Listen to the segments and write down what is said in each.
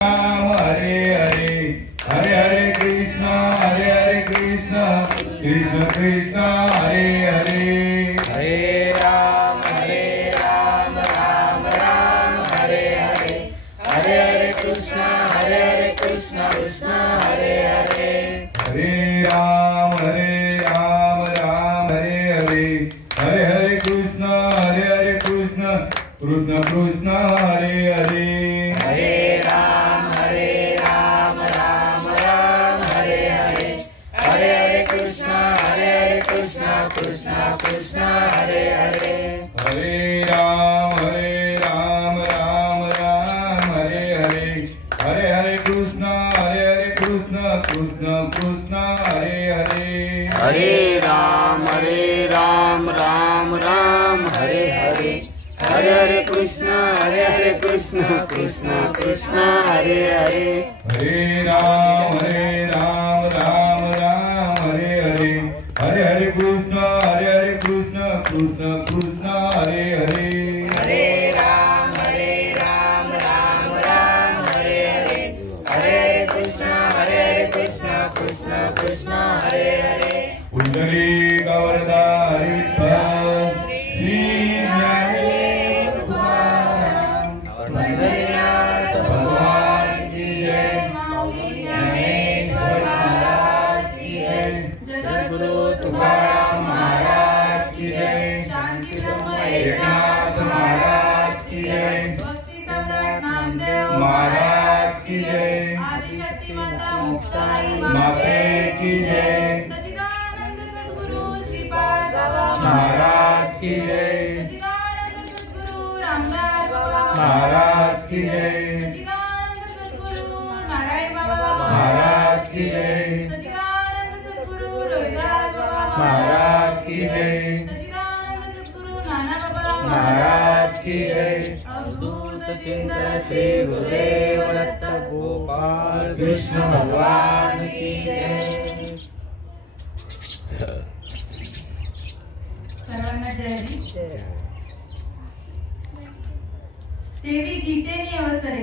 राम हरे हरे हरे हरे कृष्णा कृष्ण कृष्ण हरे हरे हरे राम राम राम हरे हरे हरे हरे कृष्ण कृष्ण हरे हरे हरे राम राम हरे हरे हरे हरे कृष्ण कृष्ण कृष्ण हरे हरे हरे राम राम हरे हरे हरे हरे कृष्ण कृष्ण कृष्ण हरे हरे हरे राम राम हरे हरे हरे हरे कृष्ण कृष्ण कृष्ण हरे हरे हरे राम राम हरे हरे हरे हरे कृष्ण कृष्ण कृष्ण हरे हरे हरे राम राम हरे हरे हरे हरे कृष्ण कृष्ण कृष्ण हरे हरे हरे राम राम हरे हरे हरे हरे कृष्ण कृष्ण कृष्ण हरे हरे कुंडली गवरदा विठ्ठल श्री ज्ञानेश्वर पंढरीनाथ भगवान की जय ज्ञानेश्वर महाराज की जय जगद्गुरु तुकाराम महाराज की जय एकनाथ महाराज की जय महाराज की जय माते की जय महाराज की जय महाराज की जय महाराज की जय महाराज की जय महाराज की जय अवधूत चिंतन श्री गुरुदेव दत्त गोपाल कृष्ण भगवान की जय। सर्वांना जय हरी। देवी जीतेनी अवसरे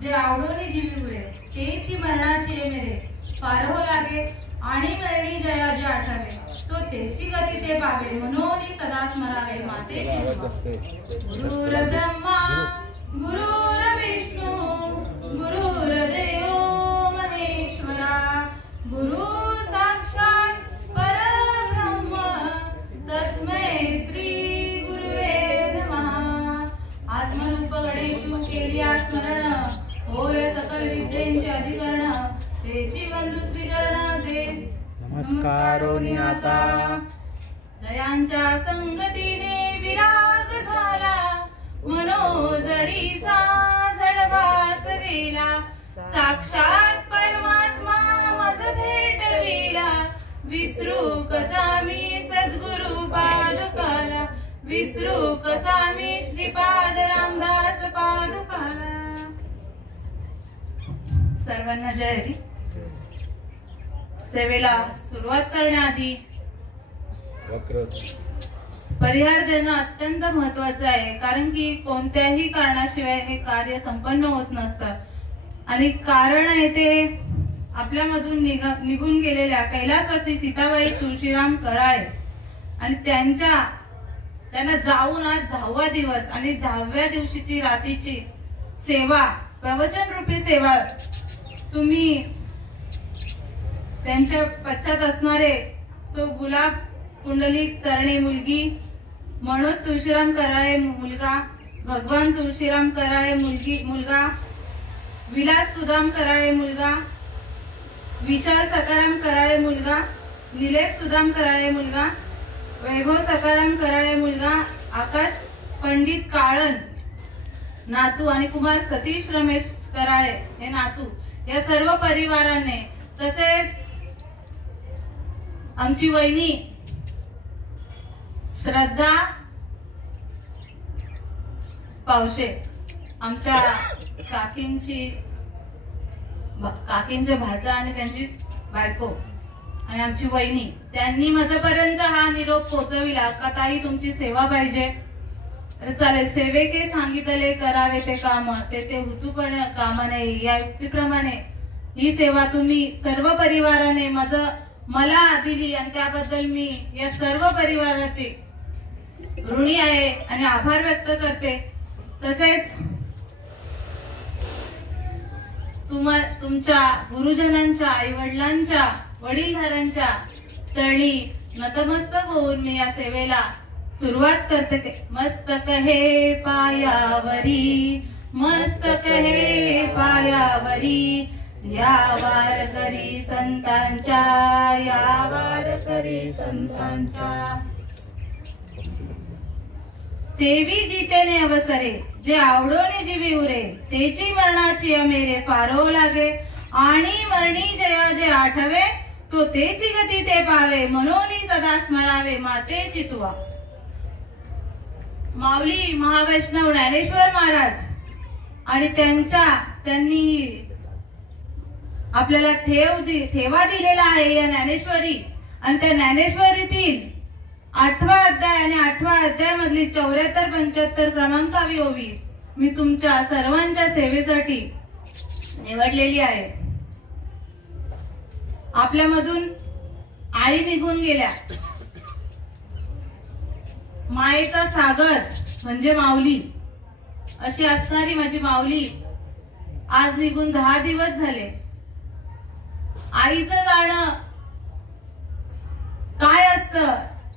जे आवडोनी जीवी उरे तेची मरणाची मेरे पारहो लागे आणि मरणी जया जे आठावे तो तेची गती ते पावे म्हणून सदा स्मरावे मातेची गुरुर ब्रह्मा गुरुर विष्णू गुरुर्देव महेश्वरा गुरु साक्षात परब्रह्म तस्मै श्री गुरुवे नमः। आत्मरूप गणेशू केली स्मरण होय सकल विद्येचे अधिकरण तेची बंधू स्वीकरण देश नमस्कारोनी आता दयांच्या संगतीने विराग झाला मनोजडीचा जडवास वेला साक्षात परमात्मा मज भेटविला विसरू कसा मी सद्गुरु पादुकाला विसरू कसा मी श्रीपाद रामदास पादुकाला। सर्वांना जय हरी। सेवेला सुरुवात करण्याआधी परिहार देणं अत्यंत महत्वाचं आहे, कारण की कोणत्याही कारणाशिवाय हे कार्य संपन्न होत नसतं आणि कारण आहे ते आपल्यामधून निघून गेलेल्या कैलासवासी सीताबाई तुळशीराम कराळे आणि त्यांना जाऊन आज 10वा दिवस आणि 10व्या दिवशीची रात्रीची सेवा प्रवचन रूपी सेवा तुम्ही त्यांच्या पश्चात असणारे सो गुलाब कुंडलिक तरणे मुलगी मनोज तुळशीराम कराळे मुलगा भगवान तुळशीराम कराळे मुलगा विलास सुदाम कराळे मुलगा विशाल सकाराम कराळे मुलगा निलेश सुदाम कराळे मुलगा वैभव सकाराम कराळे मुलगा आकाश पंडित काळन नातू आणि कुमार सतीश रमेश कराळे हे नातू या सर्व परिवाराने तसेच आमची वहिनी श्रद्धा पावशे आमच्या काकींचे भाचा आणि त्यांची बायको आणि आमची वहिनी त्यांनी माझ्यापर्यंत हा निरोप पोहोचविला का ताई तुमची सेवा पाहिजे अरे चालेल, सेवेके सांगितले करावे ते काम, ते हुतू पण कामा नाही. या युक्तीप्रमाणे ही सेवा तुम्ही सर्व परिवाराने मला दिली आणि त्याबद्दल मी या सर्व परिवाराचे ऋणी आहे आणि आभार व्यक्त करते. तसेच तुमच्या गुरुजनांच्या, आई वडिलांच्या, वडीलधाऱ्यांच्या चरणी नतमस्तक होऊन मी या सेवेला सुरुवात करते. मस्तक हे पायावरी, मस्तक हे पायावरी, या वारकरी संतांच्या, या वारकरी संतांच्या. देवी जीतेने अवसरे, जे आवडोने जीवी उरे, तेची मरणाची अमेरे फारो लागे. आणि मरणी जया जे आठवे, तो तेची गती ते पावे. मनोनी सदा स्मरावे मातेची तुवा. माऊली महावैष्णव ज्ञानेश्वर महाराज आणि त्यांनी आपल्याला ठेवा दिलेला आहे या ज्ञानेश्वरी. आणि त्या ज्ञानेश्वरीतील 8वा अध्याय आणि 8व्या अध्यायामधली 74-75 क्रमांकावी ओवी मी तुमच्या सर्वांच्या सेवेसाठी निवडलेली आहे. आपल्यामधून आई निघून गेल्या. मायेचा सागर म्हणजे माऊली अशी असणारी माझी माऊली आज निघून 10 दिवस झाले. आईचं जाणं काय असतं,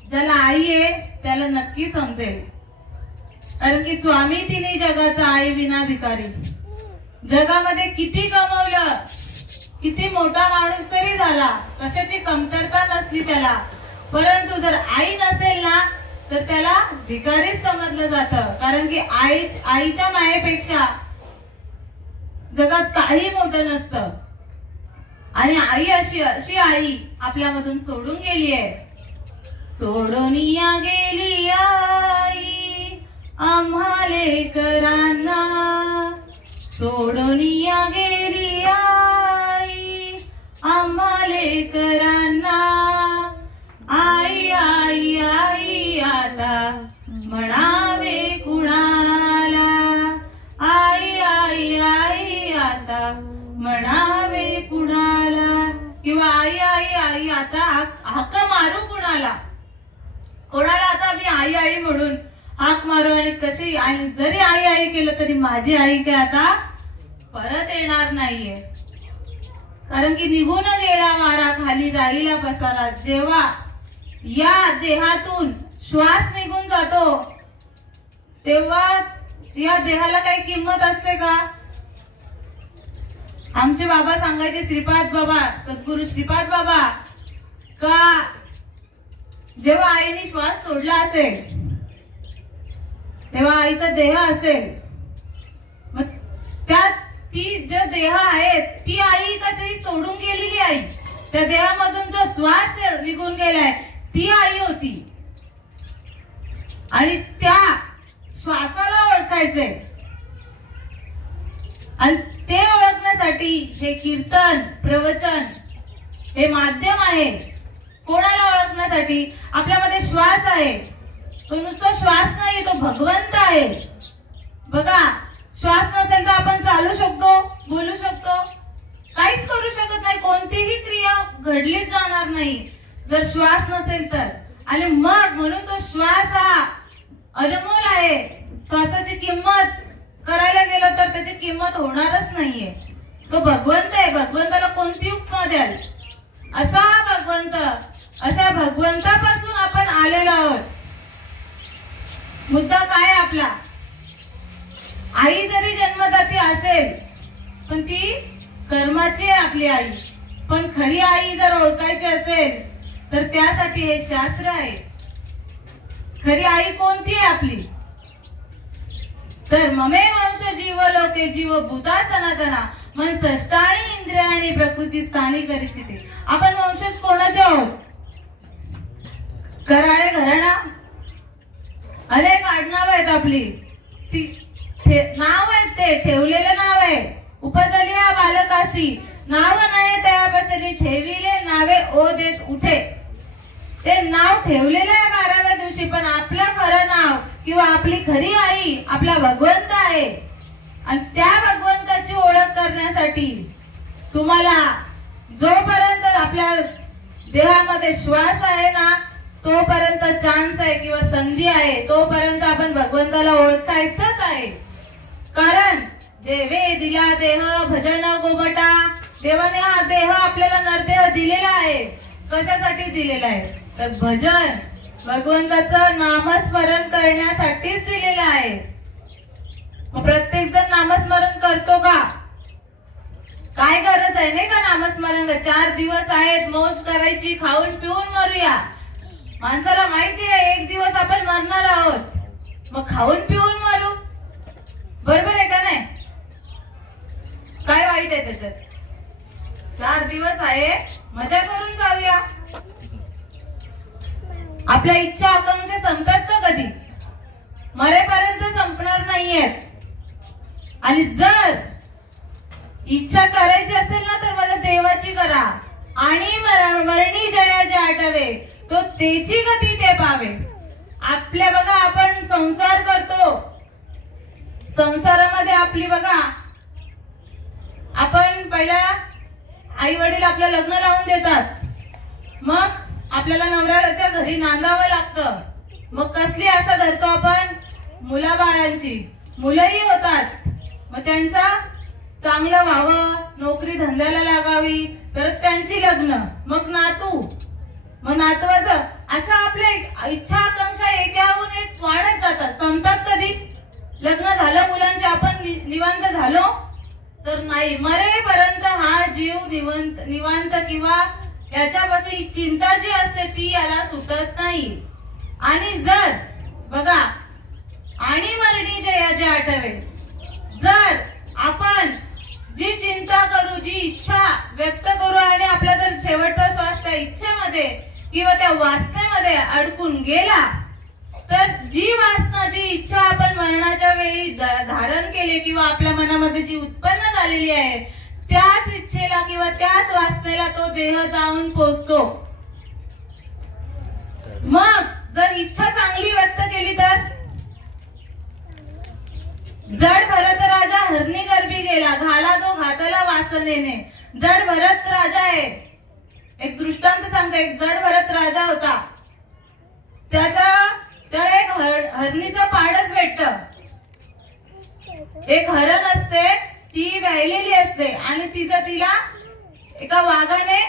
ज्याला आई आहे त्याला नक्की समजेल. कारण की स्वामी तिने जगाचा आई विना भिकारी. जगामध्ये किती कमवलं, किती मोठा माणूस तरी झाला, कशाची कमतरता नसली त्याला, परंतु जर आई नसेल ना तर त्याला भिकारीच समजलं जातं. कारण की आईच्या मायेपेक्षा जगात काही मोठं नसतं. आणि आई अशी आई आपल्यामधून सोडून गेली आहे. सोडूनिया गेली आई आम्हा लेकरांना, सोडूनिया गेली आई आम्हा लेकरांना. आई आई आई आता म्हणावे कुणाला, आई आई आई आता म्हणावे कुणाला. किंवा आई आई आई आता हाक मारू कुणाला. कोणाला आता मी आई आई म्हणून हाक मारू. आणि कशी जरी आई आई केलं तरी माझी आई काय आता परत येणार नाहीये. कारण की निघून गेला वारा, खाली राहिला पसारा. जेव्हा या देहातून श्वास निघून जातो तेव्हा या देहाला काही किंमत असते का? आमचे बाबा सांगायचे, श्रीपाद बाबा, सद्गुरु श्रीपाद बाबा, का जेव्हा आईने श्वास सोडला असेल तेव्हा आईचा देह असेल, मग त्यात ती जो देह आहे ती आई का ती सोडून गेलेली आई? त्या देहामधून जो श्वास निघून गेलाय ती आई होती. आणि त्या श्वासाला ओळखायचे आणि ते ओळखण्यासाठी हे कीर्तन, प्रवचन हे माध्यम आहे. कोणाला ओळखण्यासाठी? आपल्यामध्ये श्वास आहे, तो नुसता श्वास नाही, तो भगवंत आहे. बघा, श्वास नसेल तर आपण चालू शकतो, बोलू शकतो, काहीच करू शकत नाही, कोणतीही क्रिया घडलीच जाणार नाही जर श्वास नसेल तर. आणि मग म्हणून तो श्वास हा अनमोल आहे. श्वासाची किंमत करायला गेलो तर त्याची किंमत होणारच नाहीये. तो भगवंत आहे. भगवंताला कोणती उपमा द्याल? असा हा भगवंत. अशा भगवंतापासून आपण आलेलो आहोत. मुद्दा काय आपला? आई जरी जन्मदाती असेल पण ती कर्माची आहे आपली आई. पण खरी आई जर ओळखायची असेल तर त्यासाठी हे शास्त्र आहे. खरी आई कोणती आहे आपली? तर ममे वंश जीव लोके जीव भूता सनातना मन षष्टाणी इंद्रियाणी प्रकृती स्थानी करीची. आपण वंशज कोणाचे आहोत? कराळे घराणा. अनेक आडनाव आहेत आपली, नाव आहेत, ते ठेवलेलं नाव आहे. उपजलिया बालकासी नाव नाही त्याबद्दल ठेविले नावे ओ देश उठे. ते नाव ठेवलेलं आहे 12व्या दिवशी, पण आपलं खरं नाव किंवा आपली खरी आई आपला भगवंत आहे आणि त्या भगवंताची ओळख करण्यासाठी तुम्हाला जोपर्यंत आपल्या देहामध्ये श्वास आहे ना तोपर्यंत चान्स आहे किंवा संधी आहे, तोपर्यंत आपण भगवंताला ओळखायचंच आहे. कारण देवे दिला देह भजन गोमटा, देवाने हा देह आपल्याला नरदेह दिलेला आहे. कशासाठी दिलेला आहे तर भजन भगवंताचं नामस्मरण करण्यासाठीच दिलेलं आहे. प्रत्येक जण नामस्मरण करतो का? काय गरज आहे नाही का नामस्मरण? 4 दिवस आहेत मौज करायची, खाऊन पिऊन मरूया. माणसाला माहिती आहे 1 दिवस आपण मरणार आहोत, मग खाऊन पिऊन मरू. बरोबर आहे का नाही? काय वाईट आहे त्याच्यात? 4 दिवस आहे मजा करून जाऊया. आपल्या इच्छा आकांक्षा संपतात का कधी? मरेपर्यंत संपणार नाहीयेत. आणि जर इच्छा करायची असेल ना तर मला देवाची करा. आणि मरणी जयाचे आठवे तो तेची गती ते पावे. आपल्या बघा आपण संसार करतो, संसारामध्ये आपली बघा आपण पहिला आई वडील आपलं लग्न लावून देतात, मग आपल्याला नवऱ्याच्या घरी नांदावं लागतं. मग कसली आशा धरतो आपण? मुलाबाळांची. मुलंही होतात, मग त्यांचा चांगलं व्हावं, नोकरी धंद्याला लागावी, परत त्यांची लग्न, मग नातू, मग नातवाचं. अशा आपल्या इच्छा आकांक्षा एकाहून एक वाढत जातात. संपतात कधी? लग्न झालं मुलांचे, आपण निवांत झालो तर नाही. मरेपर्यंत हा जीव निवांत किंवा याच्यापासून चिंता जी असते ती याला सुटत नाही. आणि जर बघा आणि मरणी जयाचे आठवे, जर आपण जी चिंता करू, जी इच्छा व्यक्त करू आणि आपला जर शेवटचा श्वास त्या इच्छेमध्ये किंवा त्या वासनेमध्ये अडकून गेला तर जी वासना, जी इच्छा आपण मरणाच्या वेळी धारण केली किंवा आपल्या मनामध्ये जी उत्पन्न झालेली आहे त्याच इच्छेला किंवा त्याच वासनेला तो देह जाऊन पोचतो. मग जर इच्छा चांगली व्यक्त केली तर जड भरत राजा हरणी गर्भी गेला, घाला तो घातला वासनेने. जड भरत राजा आहे, एक दृष्टांत सांगतो. एक जड भरत राजा होता, त्याला एक हरणीचं पाडच भेटत. एक हरण असते, ती व्यायलेली असते आणि तिला एका वाघाने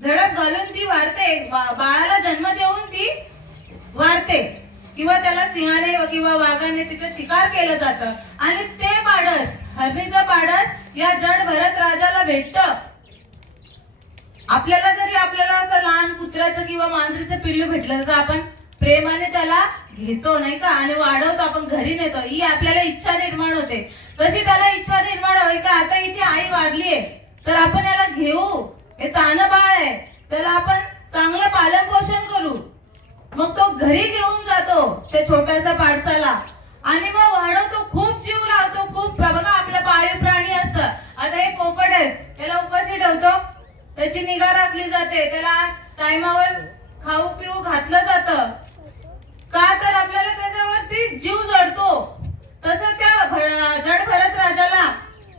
झडप घालून ती वारते. बाळाला जन्म देऊन ती वारते किंवा त्याला सिंहाने किंवा वाघाने तिचं शिकार केलं जातं. आणि ते पाडस, हरणीचं पाडस या जड भरत राजाला भेटत. आपल्याला असं लहान कुत्र्याचं किंवा मांजरीचं पिल्लू भेटलं तर आपण प्रेमाने त्याला घेतो नाही का, आणि वाढवतो, आपण घरी नेतो. ही आपल्याला इच्छा निर्माण होते. तशी त्याला इच्छा निर्माण होई का आता हिची आई वारलीये तर आपण याला घेऊ, हे तानं बाळ आहे, त्याला आपण चांगलं पालन पोषण करू. मग तो घरी घेऊन जातो त्या छोट्याशा पाडसाला आणि मग वाढवतो, खूप जीव लावतो. खूप बघा आपल्या पाळीव प्राणी असतं. आता हे पोपट आहे, त्याला उपाशी ठेवतो, त्याची निगा राखली जाते, त्याला टायमावर खाऊ पिऊ घातलं जातं. का तर आपल्याला त्याच्यावरती जीव जडतो. तसं त्या जड भरत राजाला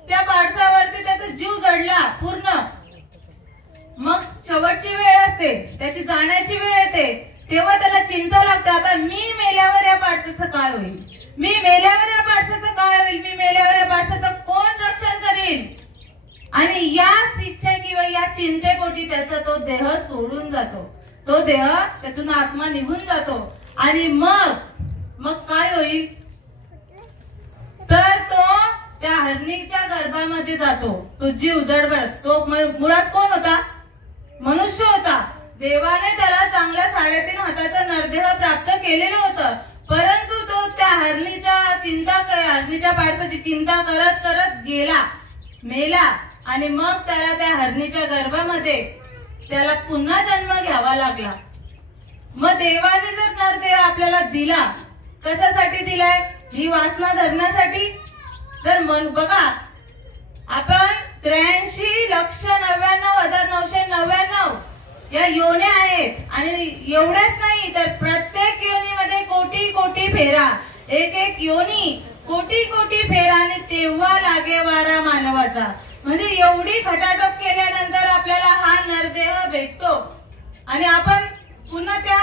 त्या पाडसावरती त्याचा जीव जडला पूर्ण. मग शेवटची वेळ असते, त्याची जाण्याची वेळ येते, तेव्हा त्याला चिंता लागते, आता मी मेल्यावर या पाडसाचं काय होईल, मी मेल्यावर या पाडसाचं काय होईल, मी मेल्यावर या पाडसाचं कोण रक्षण करील. आणि याच इच्छा किंवा या चिंतेपोटी त्याचा तो देह सोडून जातो. तो देह त्यातून आत्मा निघून जातो. आणि मग काय होईल तर तो त्या हरणीच्या गर्भामध्ये जातो. तो जीव जडभरत, तो मुळात कोण होता? मनुष्य होता. देवाने त्याला चांगल्या 3.5 हाताचं नरदेह प्राप्त केलेलं होतं. परंतु तो त्या हरणीच्या पाडसाची चिंता करत करत गेला, मेला. आणि मग त्याला त्या हरणीच्या गर्भामध्ये त्याला पुन्हा जन्म घ्यावा लागला. मग देवाने जर नरदेह आपल्याला दिला, कशासाठी दिलाय? ही वासना धरण्यासाठी. जर बघा आपण 83,99,999 या योन्या आहेत आणि एवढ्याच नाही तर प्रत्येक योनीमध्ये कोटी कोटी फेरा एक एक योनी कोटी कोटी फेराने तेव्हा लागे वारा मानवाचा. म्हणजे एवढी खटाटोप केल्यानंतर आपल्याला हा नरदेह भेटतो आणि आपण पुन्हा त्या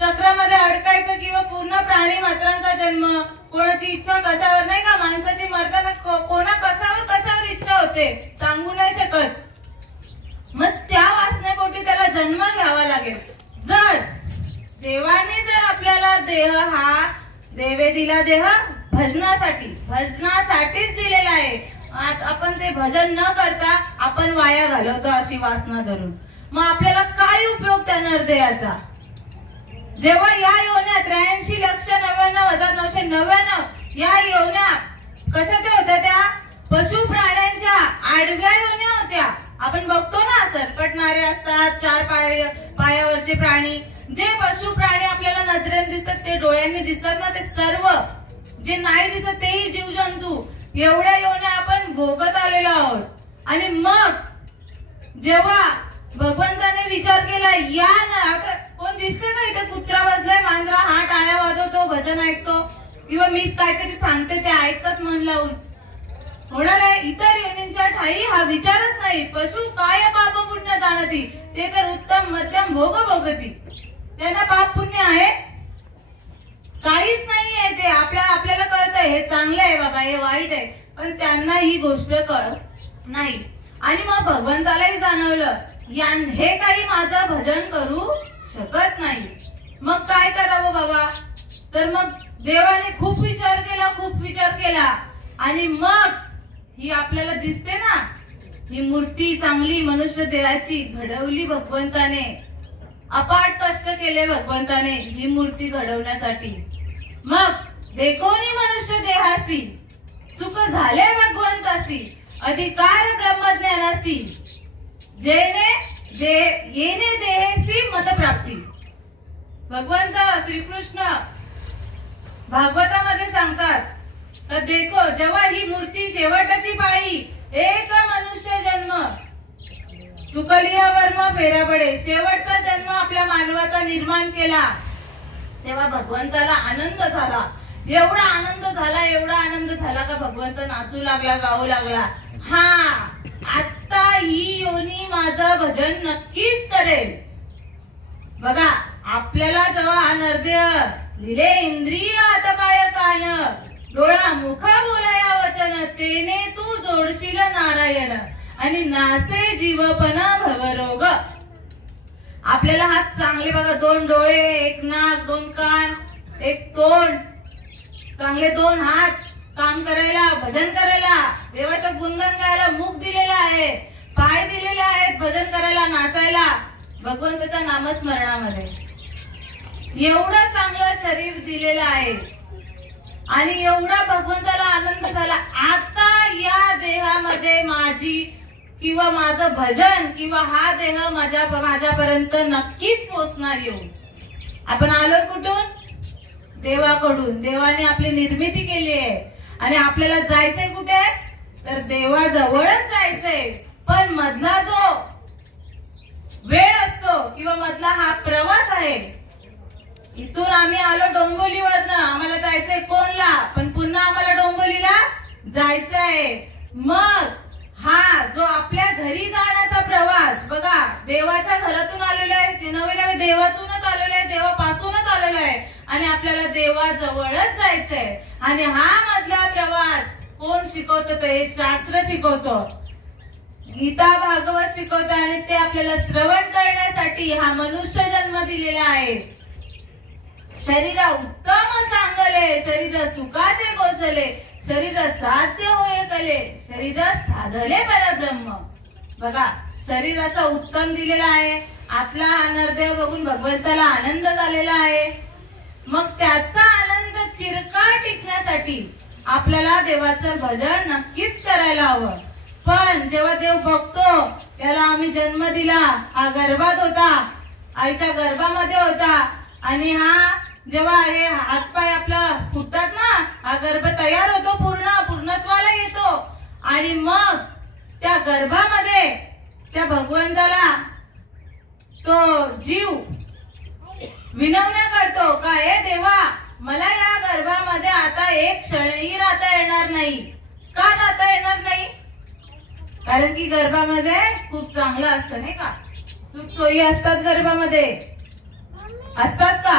चक्रामध्ये अडकायचं किंवा पूर्ण प्राणी मात्रांचा जन्म. कोणाची इच्छा कशावर नाही का, माणसाची मरताना कोणा कशावर इच्छा होते सांगू नाही शकत. मग त्या वासनेपोटी त्याला जन्म घ्यावा लागेल. जर देवाने जर आपल्याला देह हा देवे दिला देह भजनासाठीच दिलेला आहे. आपण ते भजन न करता आपण वाया घालवतो अशी वासना धरून. मग आपल्याला काय उपयोग त्या नरदेहाचा. जेव्हा या योन्या 83,99,999 या योन्या कशाच्या होत्या, त्या पशु प्राण्यांच्या आडव्या योन्या होत्या. आपण बघतो ना सरपटणारे असतात, 4 पायावरचे प्राणी. जे पशु प्राणी आपल्याला नजरेने दिसतात, ते डोळ्यांनी दिसतात ना, ते सर्व. जे नाही दिसत तेही जीवजंतू. एवढ्या योन्या आपण भोगत आलेलो आहोत. आणि मग जेव्हा भगवंताने विचार केला, या ना कोण दिसते का इथे कुत्रा बसलाय, मांजरा हा टाळ्या वाजवतो, भजन ऐकतो, किंवा मी काहीतरी सांगते ते ऐकतात मन लावून. होणार आहे इतर योनींच्या ठाई हा विचारच नाही. पशु काय पाप पुण्य जाणती, ते तर उत्तम मध्यम भोग भोगती. त्यांना पाप पुण्य आहे काहीच नाहीये. ते आपल्याला कळतंय हे चांगलं आहे बाबा, हे वाईट आहे, पण त्यांना ही गोष्ट कळत नाही. आणि मग भगवंतालाही जाणवलं हे काही माझं भजन करू शकत नाही. मग काय करावं बाबा. तर मग देवाने खूप विचार केला आणि मग ही आपल्याला दिसते ना ही मूर्ती चांगली मनुष्य देहाची घडवली भगवंताने. अपाट कष्ट केले भगवंताने ही मूर्ती घडवण्यासाठी. मग देखोनी मनुष्य देहासी सुख झाले भगवंतासी, अधिकार ब्रह्मज्ञानासी, येणे देहेसी मत प्राप्ती. भगवंत श्रीकृष्ण भागवतामध्ये सांगतात तर देखो जेव्हा ही मूर्ती शेवटची पाळी, एक मनुष्य जन्म सुकलियावर मग फेरा पडे, शेवटचा जन्म आपल्या मानवाचा निर्माण केला, तेव्हा भगवंताला आनंद झाला. एवढा आनंद झाला का भगवंत नाचू लागला, गाऊ लागला. हा आता ही योनी माझं भजन नक्कीच करेल. बघा आपल्याला जेव्हा हा नरदेह दिले इंद्रिय हातपाय कान, डोळा मुख बोलाया वचन, तेने तू जोडशील नारायण आणि नासे जीवपणा भवरोग. आपल्याला हात चांगले बघा, 2 डोळे, 1 नाक, 2 कान, 1 तोंड, चांगले 2 हात काम करायला, भजन करायला, देवाचं गुणगान गायला मुख दिलेला आहे, पाय दिलेले आहेत भजन करायला, नाचायला, भगवंताच्या नामस्मरणामध्ये. एवढं चांगलं शरीर दिलेलं आहे आणि एवढा भगवंताला आनंद झाला. आता या देहामध्ये माझी किंवा माझं भजन किंवा हा देह माझ्यापर्यंत नक्कीच पोहोचणार. येऊन आपण आलो कुठून, देवाकडून. देवाने आपली निर्मिती केली आहे आणि आपल्याला जायचंय कुठे, तर देवाजवळच जायचंय. पण मधला जो वेळ असतो किंवा मधला हा प्रवास आहे, इथून आम्ही आलो डोंबिवलीवरनं, आम्हाला जायचंय कोणला, पण पुन्हा आम्हाला डोंबिवलीला जायचंय. मग हा जो आपल्या घरी जाण्याचा प्रवास बघा, देवाच्या घरातून आलेला आहे, नवे देवातूनच आलेला आहे, देवापासूनच आलेला आहे आणि आपल्याला देवाजवळच जायचंय. आणि हा मधला प्रवास कोण शिकवतो, तर हे शास्त्र शिकवतो, गीता भागवत शिकवतो आणि ते आपल्याला श्रवण करण्यासाठी हा मनुष्य जन्म दिलेला आहे. शरीर उत्तम चांगले, शरीर सुखाचे कौशले, शरीर साध्य होय कले, शरीर साधले परब्रह्म. बघा शरीराचा उत्तम दिलेला आहे. आपला हा नरदेह बघून भगवंताला आनंद झालेला आहे. मग त्याचा आनंद चिरकाळ टिकण्यासाठी आपल्याला देवाचं भजन नक्कीच करायला हवं. पण जेव्हा देव बघतो त्याला आम्ही जन्म दिला, हा गर्भात होता, आईच्या गर्भामध्ये होता आणि हा जेव्हा हे हातपाय आपला फुटतात ना, हा गर्भ तयार होतो, पूर्णत्वाला येतो आणि मग त्या गर्भामध्ये त्या भगवंताला तो जीव विनवण्या करतो का, हे देवा मला या गर्भामध्ये आता एक क्षणही राहता येणार नाही. का राहता येणार नाही? कारण की गर्भामध्ये खूप चांगलं असतं नाही का, सुख सोयी असतात गर्भामध्ये, असतात का?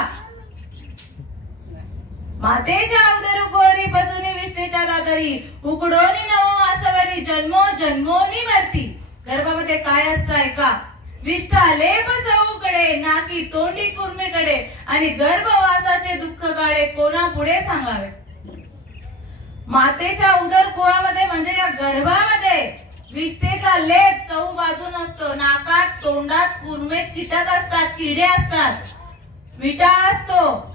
मातेच्या अवदर कोरी पदुनी विष्णेच्या दादरी उकडोनी नवो मासवरी जन्मो जन्मोनी मरती. गर्भामध्ये काय असतं का? विष्ठा लेप चौकडे नाकी तोंडी कुर्मीकडे आणि गर्भवासाचे दुःख काढे कोणा पुढे सांगावे. मातेच्या उदर कुळामध्ये म्हणजे या गर्भामध्ये विष्ठेचा लेप चौ बाजून असतो. नाकात तोंडात कुर्मे कीटक असतात, किडे असतात, विटा असतो.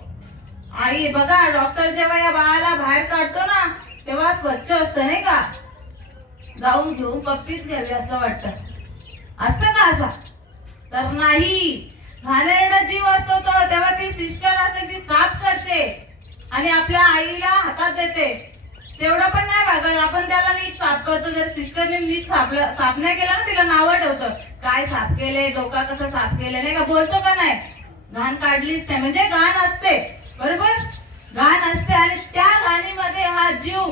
आई बघा, डॉक्टर जेव्हा या बाळाला बाहेर काढतो ना तेव्हा स्वच्छ असतं नाही का, जाऊन घेऊन पप्पीच घ्यावी असं वाटतं. असतं का असं? तर नाही. घाणेरडा जीव असतो तो, तेव्हा ती सिस्टर असेल ती साफ करते आणि आपल्या आईला हातात देते. तेवढं पण नाही बघत, आपण त्याला नीट साफ करतो. जर सिस्टरने नीट साफ नाही केलं ना तिला नावं ठेवतं, काय साफ केले, डोका कसं साफ केले नाही का, बोलतो का नाही, घाण काढलीच नाही म्हणजे घाण असते, बरोबर, घाण असते. आणि त्या घाणीमध्ये हा जीव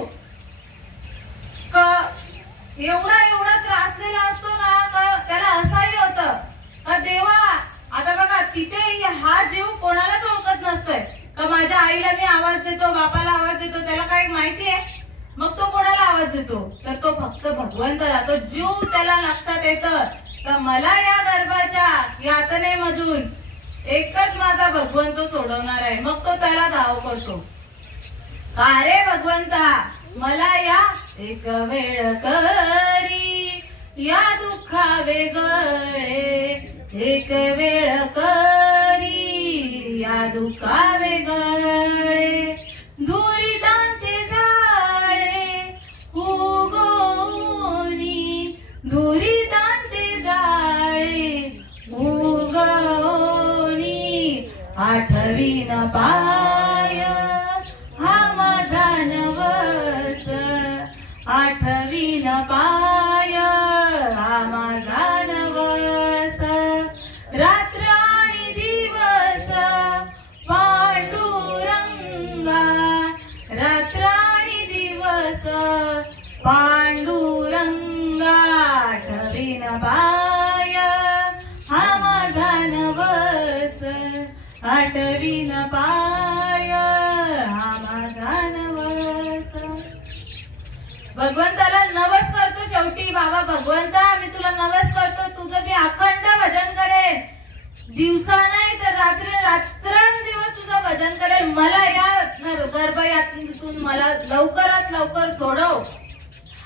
एवढा त्रासलेला असतो ना का त्याला असंही होतं का देवा, आता बघा तिथे हा जीव कोणालाच ओळखत नसतोय का माझ्या आईला मी आवाज देतो, बापाला आवाज देतो, त्याला काही माहिती आहे. मग तो कोणाला आवाज देतो? तर तो फक्त भगवंताला. तो जीव त्याला लक्षात येतं का मला या गर्भाच्या यातनेमधून एकच माझा भगवंत सोडवणार आहे. मग तो त्याला धाव करतो का रे भगवंता मला या एक वेळ करी या दुःखा वेगळे, एक वेळ करी या दुःखा वेगळे, दुरितांचे जाळे उगवणी, दुरितांचे जाळे उगवणी, आठवीन पाय हा माझा नवस, आठवीन पाय हा माझा नवस, रात्र आणि दिवस पांडुरंगा, रात्र आणि दिवस पांडुरंगा, आठवीन पाय हा माझा नवस, आठवीन पाय हा माझा नवस. भगवंताला नवस करतो शेवटी. बाबा भगवंता मी तुला नवस करतो, तुझं मी अखंड भजन करेन, दिवसा नाही तर रात्रंदिवस तुझं भजन करेन. मला या गर्भयातून मला लवकरात लवकर सोडव.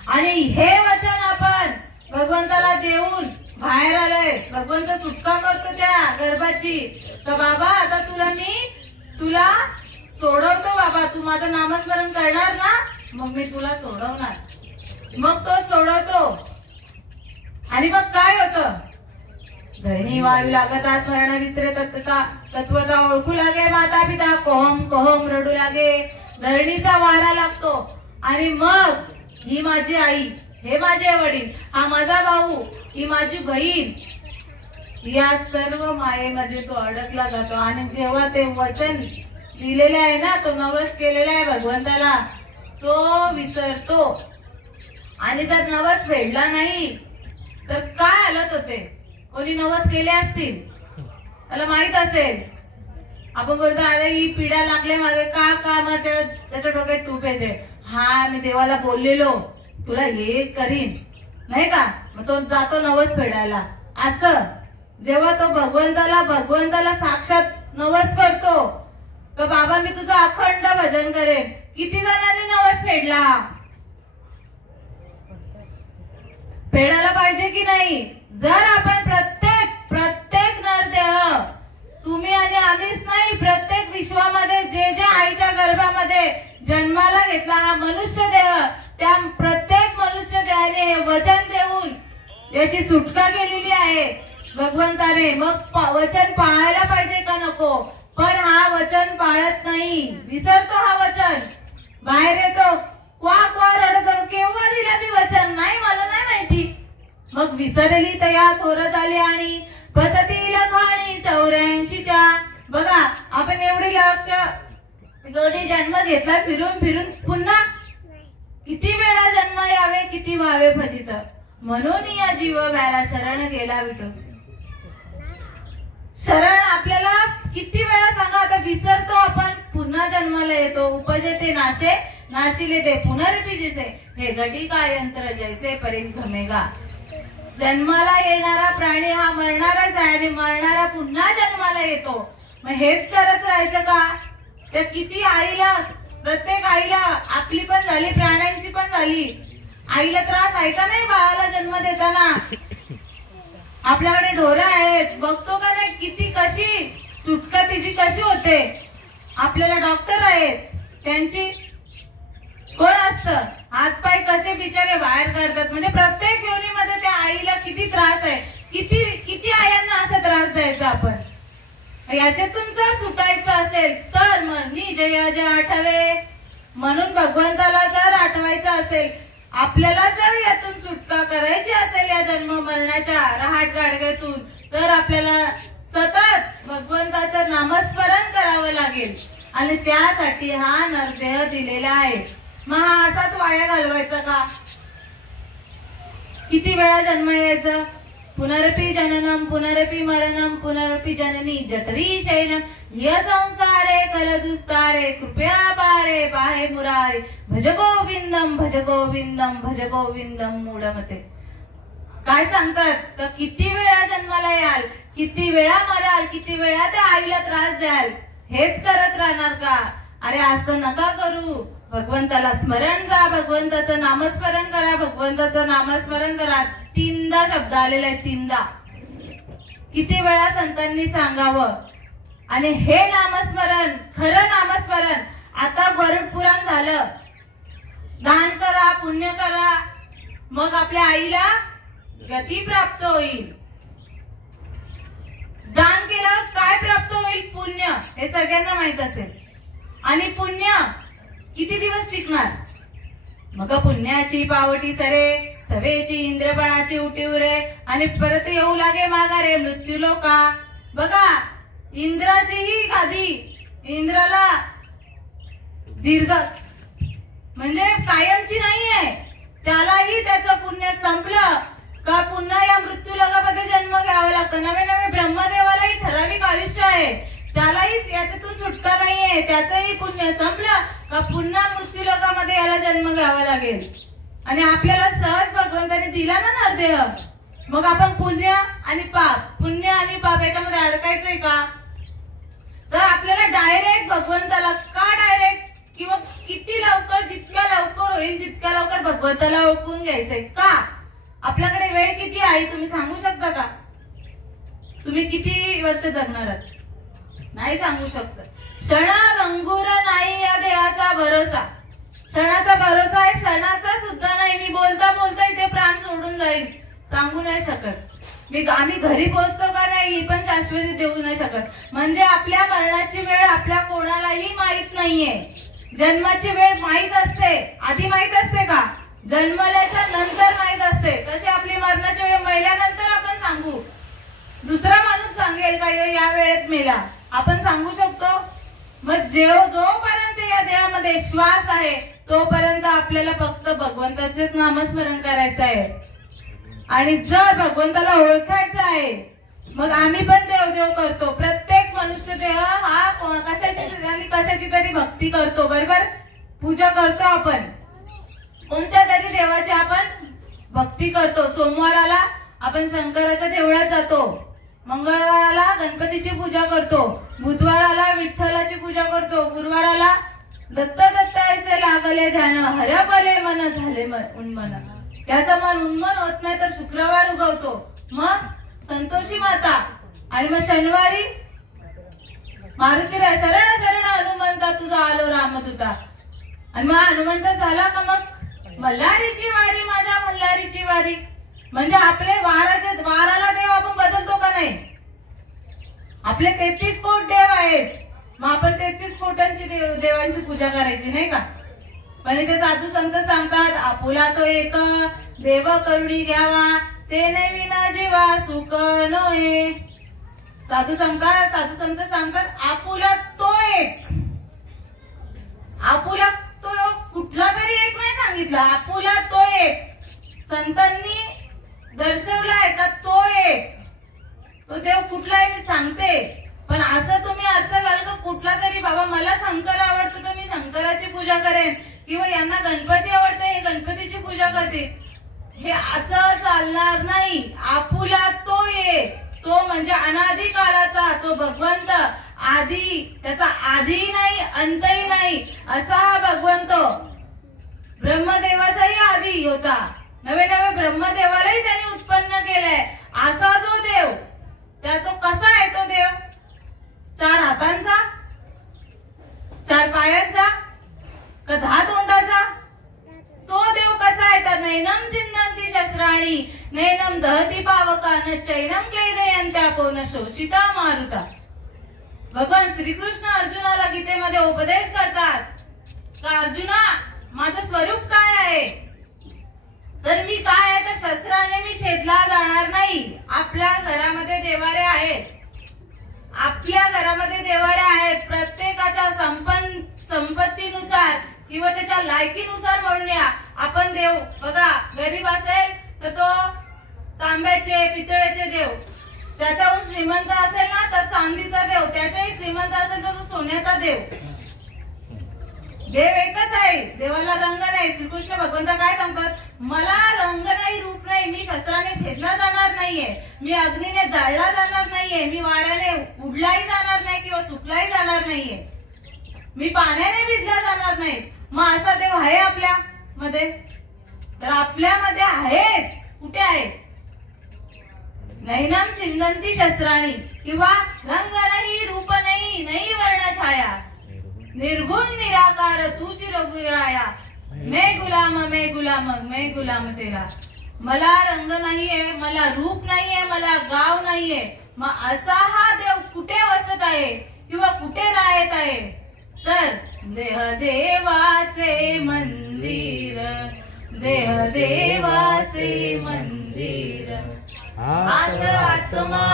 आणि हे वचन आपण भगवंताला देऊन बाहेर आलोय. भगवंत सुटका करतो त्या गर्भाची. तर बाबा आता तुला सोडवतो बाबा, तू माझं नामस्मरण करणार ना, मग मी तुला सोडवणार. मग तो सोडवतो. आणि मग काय होतं? धरणी वायू लागता स्मरण विसरे तत्वता ओळखू लागे, माता पिता कोहम कोहम रडू लागे, धरणीचा वारा लागतो. आणि मग ही माझी आई, हे माझे वडील, हा माझा भाऊ, ही माझी बहीण, या सर्व मायेमध्ये तो अडकला जातो. आणि जेव्हा ते वचन दिलेले आहे ना, तो नवस केलेला आहे भगवंताला, तो विसरतो. आणि जर नवस फेडला नाही तर काय आलत होते? कोणी नवस केले असतील, मला माहित असेल. आपण बोलतो अरे ही पिढ्या लागले मागे का मग त्याच्या डोक्यात टूप येते. हा मी देवाला बोललेलो तुला हे करीन नाही का, मग तो जातो नवस फेडायला. असं जेव्हा तो भगवंताला साक्षात नवस करतो तर बाबा मी तुझं अखंड भजन करेन. किती जणांनी नवस फेडला? फेडायला पाहिजे की नाही? जर आपण प्रत्येक नरदेह, तुम्ही आणि आम्हीच नाही, प्रत्येक विश्वामध्ये जे जे आईच्या गर्भामध्ये जन्माला घेतला हा मनुष्य देह, त्या प्रत्येक मनुष्य देहाने हे वचन देऊन याची सुटका केलेली आहे भगवंताने. मग वचन पाळायला पाहिजे का नको? पण हा वचन पाळत नाही, विसरतो. हा वचन बाहेर येतो, क्वा रडतो, केव्हा दिला मी वचन? नाही, मला नाही माहिती. मग विसरली तया थोर झाली आणि पततील खाणी 84च्या. बघा आपण एवढी कोणी जन्म घेतला फिरून फिरून पुन्हा किती वेळा जन्म यावे किती व्हावे फजित, म्हणून या जीव व्याला शरण गेला विठोस. शरण आपल्याला किती वेळा सांगा, आता विसरतो आपण, पुन्हा जन्माला येतो. उपजते नाशे नाशिले ते पुनर्बिजिसे, हे घटिका यंत्र जैसे परीन घमेगा. जन्माला येणारा प्राणी हा मरणारच आहे आणि मरणारा पुन्हा जन्माला येतो. मग हेच करत राहायचं का? त्या किती आईला, प्रत्येक आईला आपली पण झाली, प्राण्यांची पण झाली. आईला त्रास आहे का नाही बाळाला जन्म देताना? आपल्याकडे ढोरं आहेत, बघतो का नाही किती, कशी सुटका तिची कशी होते. आपल्याला डॉक्टर आहेत, त्यांची कोण असतं, हातपाय कसे बिचारे बाहेर काढतात. म्हणजे प्रत्येक योनीमध्ये त्या आईला किती त्रास आहे. किती किती आयांना असा त्रास द्यायचा आपण. याच्यातून जर सुटायचं असेल तर मरणी जय जय आठवे. म्हणून भगवंताला जर आठवायचं असेल, आपल्याला जर यातून सुटका करायची असेल या जन्म मरणाच्या रहाट गाडग्यातून, तर आपल्याला सतत भगवंताचं नामस्मरण करावं लागेल. आणि त्यासाठी हा नरदेह दिलेला आहे. मग हा असाच वाया घालवायचा का? किती वेळा जन्म यायचं? पुनरपि जननम पुनरपि मरणम पुनरपि जननी जठरी शैलम, य संसारे कलदुस्तारे कृपया पारे पाहे मुरारे, भज गोविंदम भज गोविंदम भज गोविंदम मूढमते. काय सांगतात का किती वेळा जन्माला याल, किती वेळा मराल, किती वेळा त्या आईला त्रास द्याल, हेच करत राहणार का? अरे असं नका करू. भगवंताला स्मरण जा, भगवंताचं नामस्मरण करा, भगवंताचं नामस्मरण करा. 3दा शब्द आलेला आहे, 3दा. किती वेळा संतांनी सांगावं. आणि हे नामस्मरण, खरं नामस्मरण. आता गरुड पुराण झालं, दान करा, पुण्य करा, मग आपल्या आईला गती प्राप्त होईल. दान केलं काय प्राप्त होईल? पुण्य. हे सगळ्यांना माहित असेल. आणि पुण्य किती दिवस टिकणार? मग पुण्याची पावटी सरे, सवेची इंद्रपणाची उठीव रे, आणि परत येऊ लागे माघारे मृत्यू लोका. बघा, इंद्राची ही गादी, इंद्राला दीर्घ म्हणजे कायमची नाहीये. त्यालाही त्याचं पुण्य संपलं का पुन्हा या मृत्यू लोकामध्ये जन्म घ्यावा लागतो. नवे नवे ब्रह्मदेवालाही ठराविक आयुष्य आहे, त्यालाही याच्यातून सुटका नाहीये. त्याचंही पुण्य संपलं का पुन्हा मृत्यू लोकामध्ये याला जन्म घ्यावा लागेल. आणि आपल्याला सहज भगवंताने दिला ना नरदेह, मग आपण पुण्य आणि पाप, पुण्य आणि पाप याच्यामध्ये अडकायचंय का? तर आपल्याला डायरेक्ट भगवंताला का डायरेक्ट, किंवा किती लवकर, जितक्या लवकर होईल तितक्या लवकर भगवंताला ओळखून घ्यायचंय का? आपल्याकडे वेळ किती आहे तुम्ही सांगू शकता का? तुम्ही किती वर्ष जगणार आहात? नाही सांगू शकत. क्षणभंगुर नाही या देहाचा भरोसा. क्षणाचा भरोसा आहे, क्षणाचा सुद्धा नाही. मी बोलता बोलता इथे प्राण सोडून जाईल, सांगू नाही शकत. आम्ही घरी पोहोचतो का नाही ही पण शाश्वती देऊ नाही शकत. म्हणजे आपल्या मरणाची वेळ आपल्या कोणालाही माहित नाहीये. जन्माची वेळ माहित असते, आधी माहित असते का? जन्मल्याच्या नंतर माहित असते. तशी आपली मरणाची वेळ मेल्यानंतर आपण सांगू. दुसरा माणूस सांगेल का या वेळेत मेला, आपण सांगू शकतो? मग जोपर्यंत या देहामध्ये श्वास आहे तोपर्यंत आपल्याला फक्त भगवंताचेच नामस्मरण करायचं आहे. आणि जर भगवंताला ओळखायचं आहे, मग आम्ही पण देव करतो. प्रत्येक मनुष्य देह हा कशाची तरी भक्ती करतो, बरोबर? पूजा करतो आपण, कोणत्या तरी देवाची आपण भक्ती करतो. सोमवाराला आपण शंकराच्या देवळात जातो, मंगळवाराला गणपतीची पूजा करतो, बुधवाराला विठ्ठलाची पूजा करतो, गुरुवाराला दत्त दत्तायचे लागले ध्यान, हरपले मन झाले उन्मन. त्याचं मन उन्मन होत नाही तर शुक्रवार उगवतो, मग संतोषी माता. आणि मग शनिवारी मारुतीला शरण शरण हनुमंता तुझा आलो रामदूता. आणि मग हनुमंत झाला का मग मल्हारीची वारी, माझ्या मल्हारीची वारी. म्हणजे आपले वाराला देव आपण बदलतो का नाही? आपले 33 कोट देव आहेत, मग आपण 33 कोटांची देवांची पूजा करायची नाही का? पण इथे साधू संत सांगतात आपुला तो एक देव करुणी घ्यावा, ते नाही विना जीवा सुख नये. साधू संत सांगतात आपुला तो एक आपुला तो कुठला तरी एक नाही सांगितला, आपुला तो एक संतांनी दर्शवलाय का तो एक, तो देव कुठला आहे मी सांगते, पण असं तुम्ही अर्थ घाल का कुठला तरी बाबा मला शंकर आवडतो तर मी शंकराची पूजा करेन, किंवा यांना गणपती आवडते हे गणपतीची पूजा करतील, हे असं चालणार नाही. आपुला तो एक, तो म्हणजे अनादी कालाचा तो भगवंत, आधी त्याचा आधी नाही अंतही नाही असा हा भगवंत. ब्रह्मदेवाचाही आधी होता, नवे नवे ब्रह्मदेवालाही त्यांनी उत्पन्न केलंय. असा जो देव, त्या तो कसा आहे तो देव, 4 हातांचा, 4 पायांचा का 10 तोंडाचा, तो देव कसा आहे. तर नैनम चिन्नंती शस्त्राणी नैनम दहती पावकान चैनम क्लेदयंत्यापो न शोचिता मारुता. भगवान श्रीकृष्ण अर्जुनाला गीतेमध्ये उपदेश करतात का अर्जुना माझं स्वरूप काय आहे, तर मी काय आहे तर शस्त्राने मी छेदला जाणार नाही. आपल्या घरामध्ये देवारे आहेत, आपल्या घरामध्ये देवारे आहेत, प्रत्येकाच्या संपत्तीनुसार किंवा त्याच्या लायकीनुसार म्हणूया आपण देव. बघा गरीब असेल तर तो तांब्याचे पितळेचे देव, त्याच्याहून श्रीमंत असेल ना तर चांदीचा देव, त्याच्याही श्रीमंत असेल तर तो सोन्याचा देव. देव एकच आहे, देवाला रंग नाही. श्रीकृष्ण भगवंत काय सांगतात, मला रंग नाही रूप नाही, मी शस्त्राने छेदला जाणार नाहीये, मी अग्नीने जाळला जाणार नाहीये, मी वाऱ्याने उडलाही जाणार नाही किंवा सुकलाही जाणार नाहीये, मी पाण्याने भिजला जाणार नाही. मग असा देव आहे आपल्या मध्ये, तर आपल्यामध्ये आहेत. कुठे आहेत, नैनम चिंदंती शस्त्राणी, किंवा रंग नाही रूप नाही नाही वर्ण छाया, निर्गुण निराकार तुझी रघुराया, मैं गुलाम तेरा. मला रंग नाहीये, मला रूप नाहीये, मला गाव नाहीये. मग असा हा देव कुठे वसत आहे किंवा कुठे राहत आहे, तर देह देवाचे मंदिर, देह देवाचे मंदिर, आत आत्मा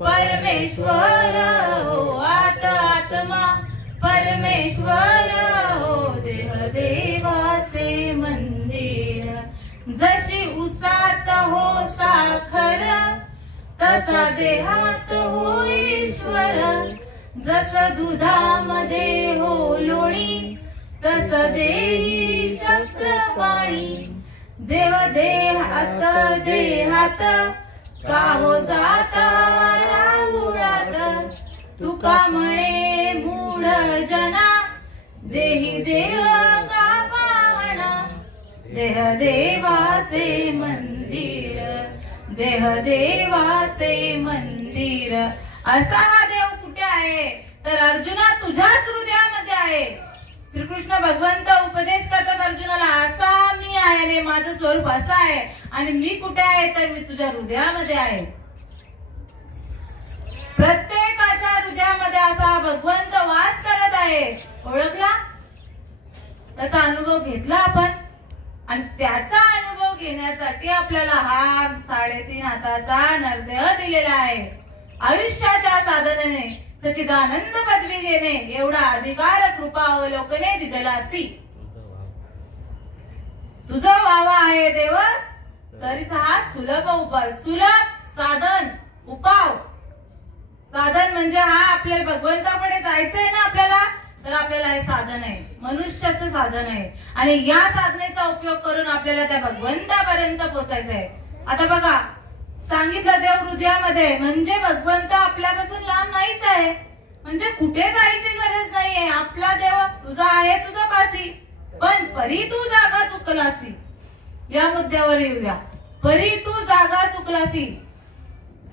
परमेश्वर हो, आत आत्मा परमेश्वर हो, देह देवाचे मंदिर. जशी उसात हो साखर तसा देहात हो ईश्वर, जस दुधामध्ये हो लोणी तस देही चक्रपाणी. देव देहात देहात का हो जाता राहुळात, तुका म्हणे मूढ जना देही देव का पावना. देह देवाचे मंदिर, देह देवाचे मंदिर. असा हा देव कुठे आहे, तर अर्जुना तुझ्याच हृदयामध्ये आहे. श्रीकृष्ण भगवंत उपदेश करतात अर्जुनाला, असा मी आहे आणि माझं स्वरूप असं आहे, आणि मी कुठे आहे तर मी तुझ्या हृदयामध्ये आहे. प्रत्येकाच्या हृदयामध्ये असा भगवंत वास करत आहे. ओळखला, त्याचा अनुभव घेतला आपण, आणि त्याचा अनुभव घेण्यासाठी आपल्याला हा 3.5 हाताचा नरदेह दिलेला आहे. आयुष्याच्या साधनेने सच्चिदानंद पदवी घेणे एवढा अधिकार कृपा अवलोकने दिदलासी. तुझं व्हावा आहे देव तरीच हा सुलभ उपाय, सुलभ साधन उपाव. साधन म्हणजे हा आपल्याला भगवंताकडे जायचंय ना आपल्याला, तर आपल्याला हे साधन आहे, मनुष्याचं साधन आहे, आणि या साधनेचा उपयोग करून आपल्याला त्या भगवंतापर्यंत पोहोचायचं आहे. आता बघा सांगितलं देव हृदयामध्ये, म्हणजे भगवंत आपल्यापासून लांब नाहीच आहे, म्हणजे कुठे जायची गरज नाहीये. आपला देव तुझा आहे तुझा पासी, पण परी तू जागा चुकलासी. या मुद्द्यावर येऊया, परी तू जागा चुकलासी.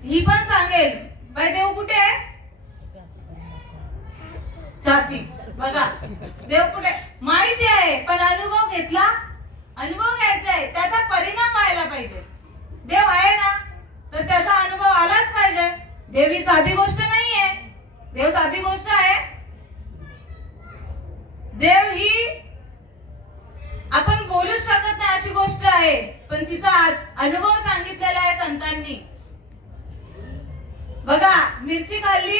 ही पण सांगेल बाई देव कुठे आहे, छाती. बघा देव कुठे माहिती आहे, पण अनुभव घेतला, अनुभव घ्यायचा आहे, त्याचा परिणाम व्हायला पाहिजे. देव आहे ना तर त्याचा अनुभव आलाच पाहिजे. देव ही साधी गोष्ट नाहीये, देव साधी गोष्ट आहे. देव ही आपण बोलूच शकत नाही अशी गोष्ट आहे, पण तिचा अनुभव सांगितलेला आहे संतांनी. बघा मिरची खाल्ली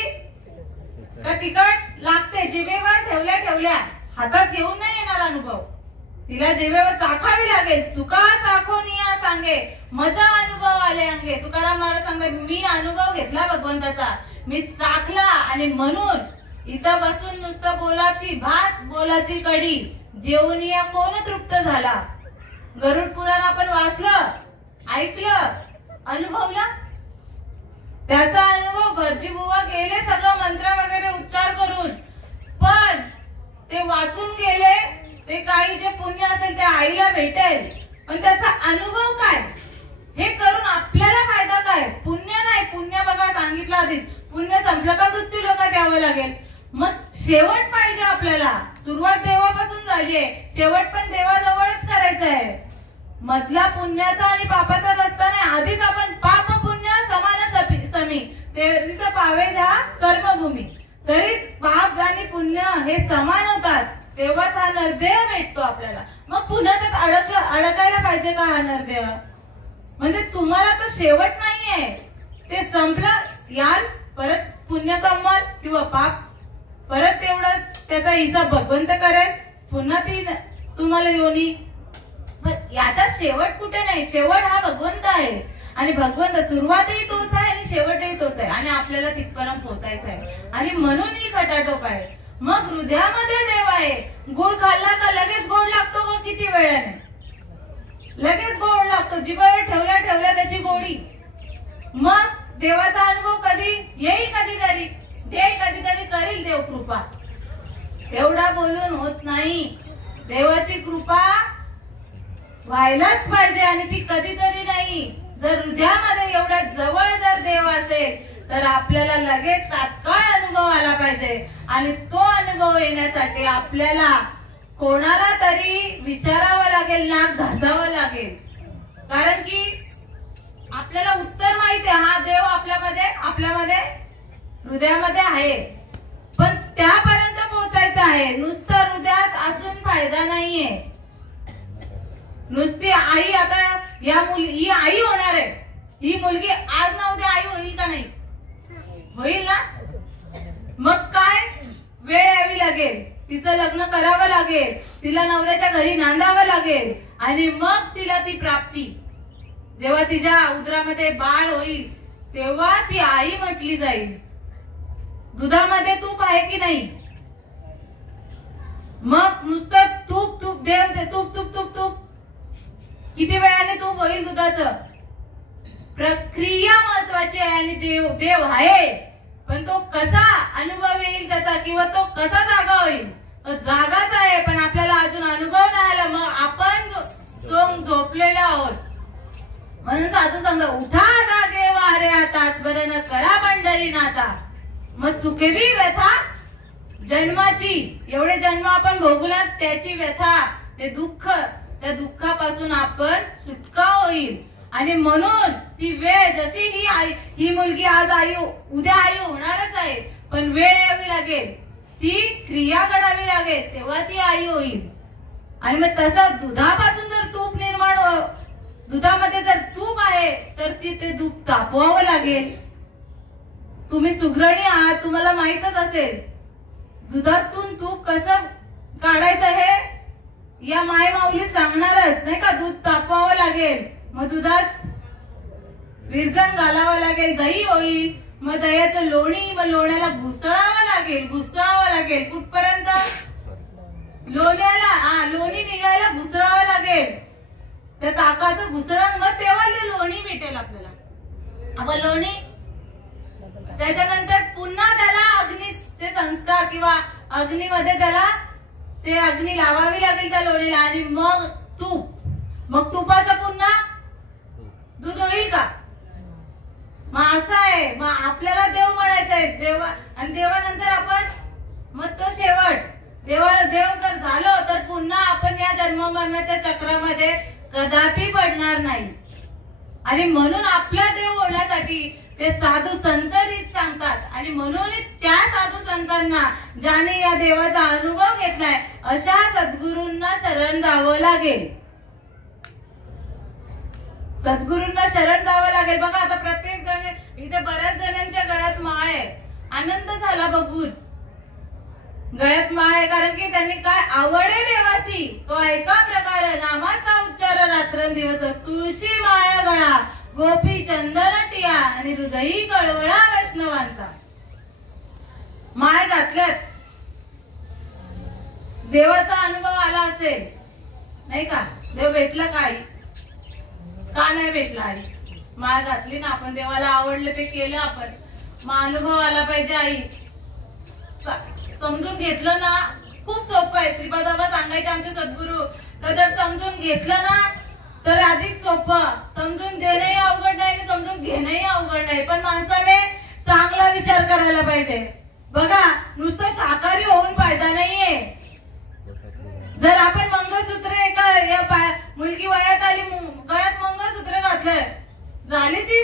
का तिखट लागते, जिभेवर ठेवल्या ठेवल्या हातात घेऊन नाही येणार अनुभव, तिला जेवेवर चाखावी लागेल. तुका चाखोनिया सांगे मजा अनुभव आले अंगे. तुकाराम महाराज सांगतात मी अनुभव घेतला भगवंताचा, मी चाखला, आणि म्हणून इथं बसून नुसतं बोलाची भात बोलाची कडी जेवून या कोण तृप्त झाला. गरुड पुराण आपण वाचलं, ऐकलं, अनुभवलं. त्याचा अनुभव भटजी बुवा गेले सगळं मंत्र वगैरे उच्चार करून, पण ते वाचून गेले. ते काही जे पुण्य असेल ते आईला भेटेल, पण त्याचा अनुभव काय, हे करून आपल्याला फायदा काय. पुण्य नाही, पुण्य बघा सांगितलं आधीच, पुण्य संपलं का मृत्यू लोक द्यावं लागेल. मग शेवट पाहिजे आपल्याला. सुरुवात देवापासून झालीये, शेवट पण देवाजवळच करायचं आहे. मधला पुण्याचा आणि पापाचा रस्ता नाही. आधीच आपण पाप पुण्य समान समी ते पावे जा कर्मभूमी, तरी पाप आणि पुण्य हे समान होतात, तेव्हाच हा नरदेह भेटतो आपल्याला. मग पुन्हा त्यात अडकायला पाहिजे का हा नरदेह? म्हणजे तुम्हाला तर शेवट नाहीये, ते संपलं याल परत पुण्य कमवाल किंवा पाप, परत तेवढं त्याचा हिसाब भगवंत करेल, पुन्हा ती तुम्हाला योनी. याचा शेवट कुठे नाही, शेवट हा भगवंत आहे. आणि भगवंत सुरुवातही तोच आहे आणि शेवटही तोच आहे, आणि आपल्याला तिथपर्यंत पोहोचायचं आहे. आणि म्हणून ही खटाटोप आहे. मग हृदयामध्ये देव आहे. गुळ खाल्ला का लगेच गोड लागतो का? किती वेळाने लगेच गोड लागतो, जिभेवर ठेवल्या ठेवल्या त्याची गोडी. मग देवाचा अनुभव कधी येईल? कधीतरी देव कधीतरी करील देव कृपा. एवढा बोलून होत नाही, देवाची कृपा व्हायलाच पाहिजे, आणि ती कधीतरी नाही. जर हृदयामध्ये एवढ्या जवळ जर देव असेल तर आपल्याला लगेच तात्काळ अनुभव आला पाहिजे. आणि तो अनुभव येण्यासाठी आपल्याला कोणाला तरी विचारावं लागेल, नाक घासावं लागेल. कारण की आपल्याला उत्तर माहिती आहे, हा देव आपल्यामध्ये हृदयामध्ये आहे, पण त्यापर्यंत पोहोचायचं आहे. नुसतं हृदयात असून फायदा नाहीये. नुसती आई, आता ही आई होणार आहे, ही मुलगी आज ना उद्या आई होईल का? नाही होईल ना. मग काय, वेळ यावी लागेल, तिचं लग्न करावं लागेल, तिला नवऱ्याच्या घरी नांदावं लागेल, आणि मग तिला ती प्राप्ती. जेव्हा तिच्या उदरामध्ये बाळ होईल तेव्हा ती आई म्हटली जाईल. दुधामध्ये तूप आहे की नाही? मग नुसतं तूप तूप देव दे, तूप तूप तूप तूप, किती वेळाने तूप होईल दुधाचं? प्रक्रिया महत्वाची आहे. आणि देव आहे, पण तो कसा अनुभव येईल त्याचा, किंवा तो कसा जागा होईल? जागाच आहे, पण आपल्याला अजून अनुभव नाही आला. मग आपण सोंग झोपलेलो आहोत. म्हणून साधू सांगा, उठा जागे वारे आता, स्मरण करा पंढरी नाथा. मग चुकेवी व्यथा जन्माची, एवढे जन्म आपण भोगलात त्याची व्यथा, ते दुःख, त्या दुःखापासून आपण सुटका होईल. आणि म्हणून ती वेळ, जशी ही मुलगी आज आई, उद्या आई होणारच आहे, पण वेळ यावी लागेल, ती क्रिया घडावी लागेल, तेव्हा ती आई होईल. आणि मग तसं दुधापासून जर तूप निर्माण दुधामध्ये जर तूप आहे तर ते दूध तापवावं लागेल. तुम्ही सुगरणी आहात, तुम्हाला माहीतच असेल दुधातून तूप कसं काढायचं हे या माय माऊली सांगणारच नाही का. दूध तापवावं लागेल, मग दुधात विरजण घालावं लागेल, दही होईल, मग दह्याचं लोणी, मग लोण्याला घुसळावं लागेल. कुठपर्यंत? लोण्याला, लोणी निघायला घुसळावं लागेल. त्या ताकाचं घुसळण, मग तेव्हा लोणी भेटेल आपल्याला. आपण लोणी, त्याच्यानंतर पुन्हा त्याला अग्नीचे संस्कार किंवा अग्नीमध्ये त्याला ते अग्नी लावावी लागेल त्या लोणीला. आणि मग तूप, मग तुपाचं पुन्हा दूध होईल का? मग असं आहे. मग आपल्याला देव म्हणायचं आहे, देवा, आणि देवानंतर आपण, मग तो शेवट. देवाला देव जर झालो तर पुन्हा आपण या जन्ममरणाच्या चक्रामध्ये कदापि पडणार नाही. आणि म्हणून आपला देव होण्यासाठी ते साधू संतरीच सांगतात. आणि म्हणून त्या साधू संतांना, ज्याने या देवाचा अनुभव घेतलाय, अशा सद्गुरूंना शरण जावं लागेल. सद्गुरूंना शरण जावं लागेल. बघा आता प्रत्येक जण इथे, बऱ्याच जणांच्या गळ्यात माळ आहे. आनंद झाला बघून. गळ्यात माळ आहे कारण की त्यांनी काय आवडे देवासी तो ऐका प्रकार नामाचा उच्चार रात्रंदिवस तुळशी माळा गळा गोपी चंदन टिया आणि हृदयी कळवळा वैष्णवांचा. माळ घातल्यात देवाचा अनुभव आला असेल नाही का? देव भेटला काय का नाही भेटला? आई माळ घातली ना आपण, देवाला आवडलं ते केलं आपण, मग अनुभव आला पाहिजे. आई समजून घेतलं ना खूप सोपं आहे. श्रीपाद बाबा सांगायचे आमचे सद्गुरू, तर जर समजून घेतलं ना तर अधिक सोपं. समजून देणंही अवघड नाही आणि समजून घेणंही अवघड नाही, पण माणसाने चांगला विचार करायला पाहिजे. बघा नुसतं शाकाहारी होऊन फायदा नाहीये. जर आपण मंगळसूत्र एका मुलगी वयात आली गळ्यात मंगळसूत्र घातलंय झाली ती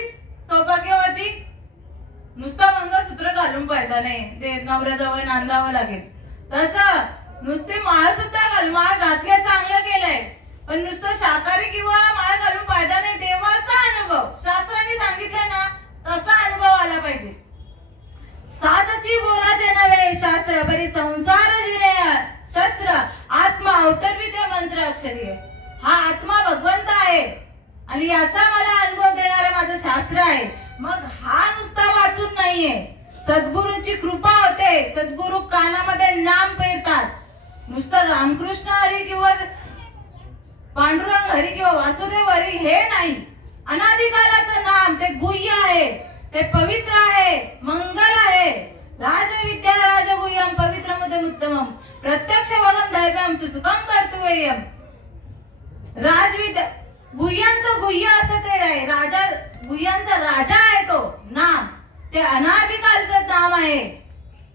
सौभाग्यवती. नुसतं मंगळसूत्र घालून फायदा नाही, ते नवऱ्याजवळ नांदावं लागेल. तसं नुसते माळ सुद्धा घाल, माळ घातल्या चांगलं केलंय, पण नुसतं शाकाहारी किंवा माळ घालून फायदा नाही. देवाचा अनुभव शास्त्राने सांगितलंय ना तसा अनुभव आला पाहिजे. सातची बोलाचे नव्हे शास्त्र परी संसार जिणे शस्त्र आत्मा अवतरविते मंत्र अक्षरी. हा आत्मा भगवंत आहे आणि याचा मला अनुभव देणारं माझं शास्त्र आहे. मग हा नुसता वाचून नाहीये, सद्गुरूंची कृपा होते. सद्गुरू कानामध्ये नाम पेरतात. नुसतं रामकृष्ण हरी किंवा पांडुरंग हरी किंवा वासुदेव हरी हे नाही. अनादिकालाचं नाम ते गुह्य आहे, ते पवित्र आहे, मंगल आहे. राजविद्या राजगुह्यम पवित्रमुदम उत्तमम प्रत्यक्ष वगम दैवम सुसुखम कर्तव्यम. राजविद्या गुह्यांचं गुह्य असं ते आहे. राजा गुह्यांचा राजा आहे तो नाम, ते अनादिकालचं नाम आहे.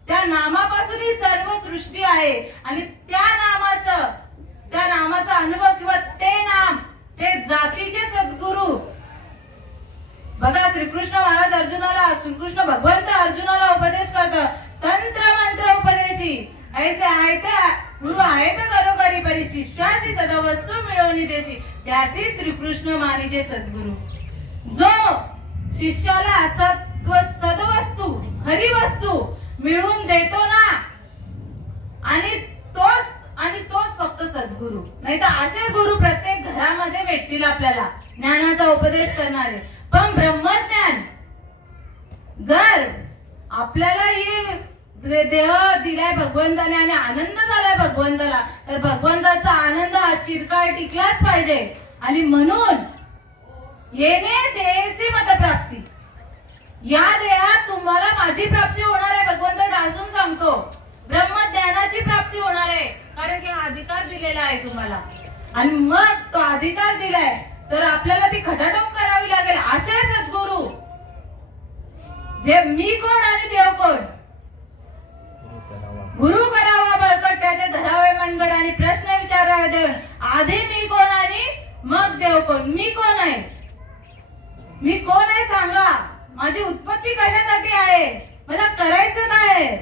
त्या नामापासून ही सर्व सृष्टी आहे आणि त्या नामाचा अनुभव किंवा ते नाम ते जातीचे सद्गुरू. बघा श्रीकृष्ण महाराज अर्जुनाला, श्रीकृष्ण भगवंत अर्जुनाला उपदेश करतात. तंत्र मंत्र उपदेशी ऐसे आहे गुरु आहेत घरोघरी परी शिष्याची सदवस्तू मिळवणी देशी. त्याची श्रीकृष्ण मानिजे सद्गुरू. जो शिष्याला सदवस्तू खरी वस्तू मिळवून देतो ना आणि तोच फक्त सद्गुरू. नाही तर असे गुरु प्रत्येक घरामध्ये भेटतील आपल्याला ज्ञानाचा उपदेश करणारे. पण ब्रह्मज्ञान जर आपल्याला ही देह दिलाय भगवंताने आणि आनंद झालाय भगवंताला, तर भगवंताचा आनंद हा चिरकाळ टिकलाच पाहिजे. आणि म्हणून येणे देहसी मतप्राप्ती, या देहात तुम्हाला माझी प्राप्ती होणार आहे. भगवंत ढासून सांगतो ब्रह्मज्ञानाची प्राप्ती होणार आहे, कारण की हा अधिकार दिलेला आहे तुम्हाला. आणि मग तो अधिकार दिलाय तर आपल्याला ती खटाटोप करावी लागेल. असे सद्गुरू जे मी कोण आणि देव कोण, गुरु करावा बळकट त्याचे धरावे मनगट आणि प्रश्न विचारावे देव. आधी मी कोण आणि मग देव कोण. मी कोण आहे, मी कोण आहे सांगा. माझी उत्पत्ती कशासाठी आहे, मला करायचं काय आहे,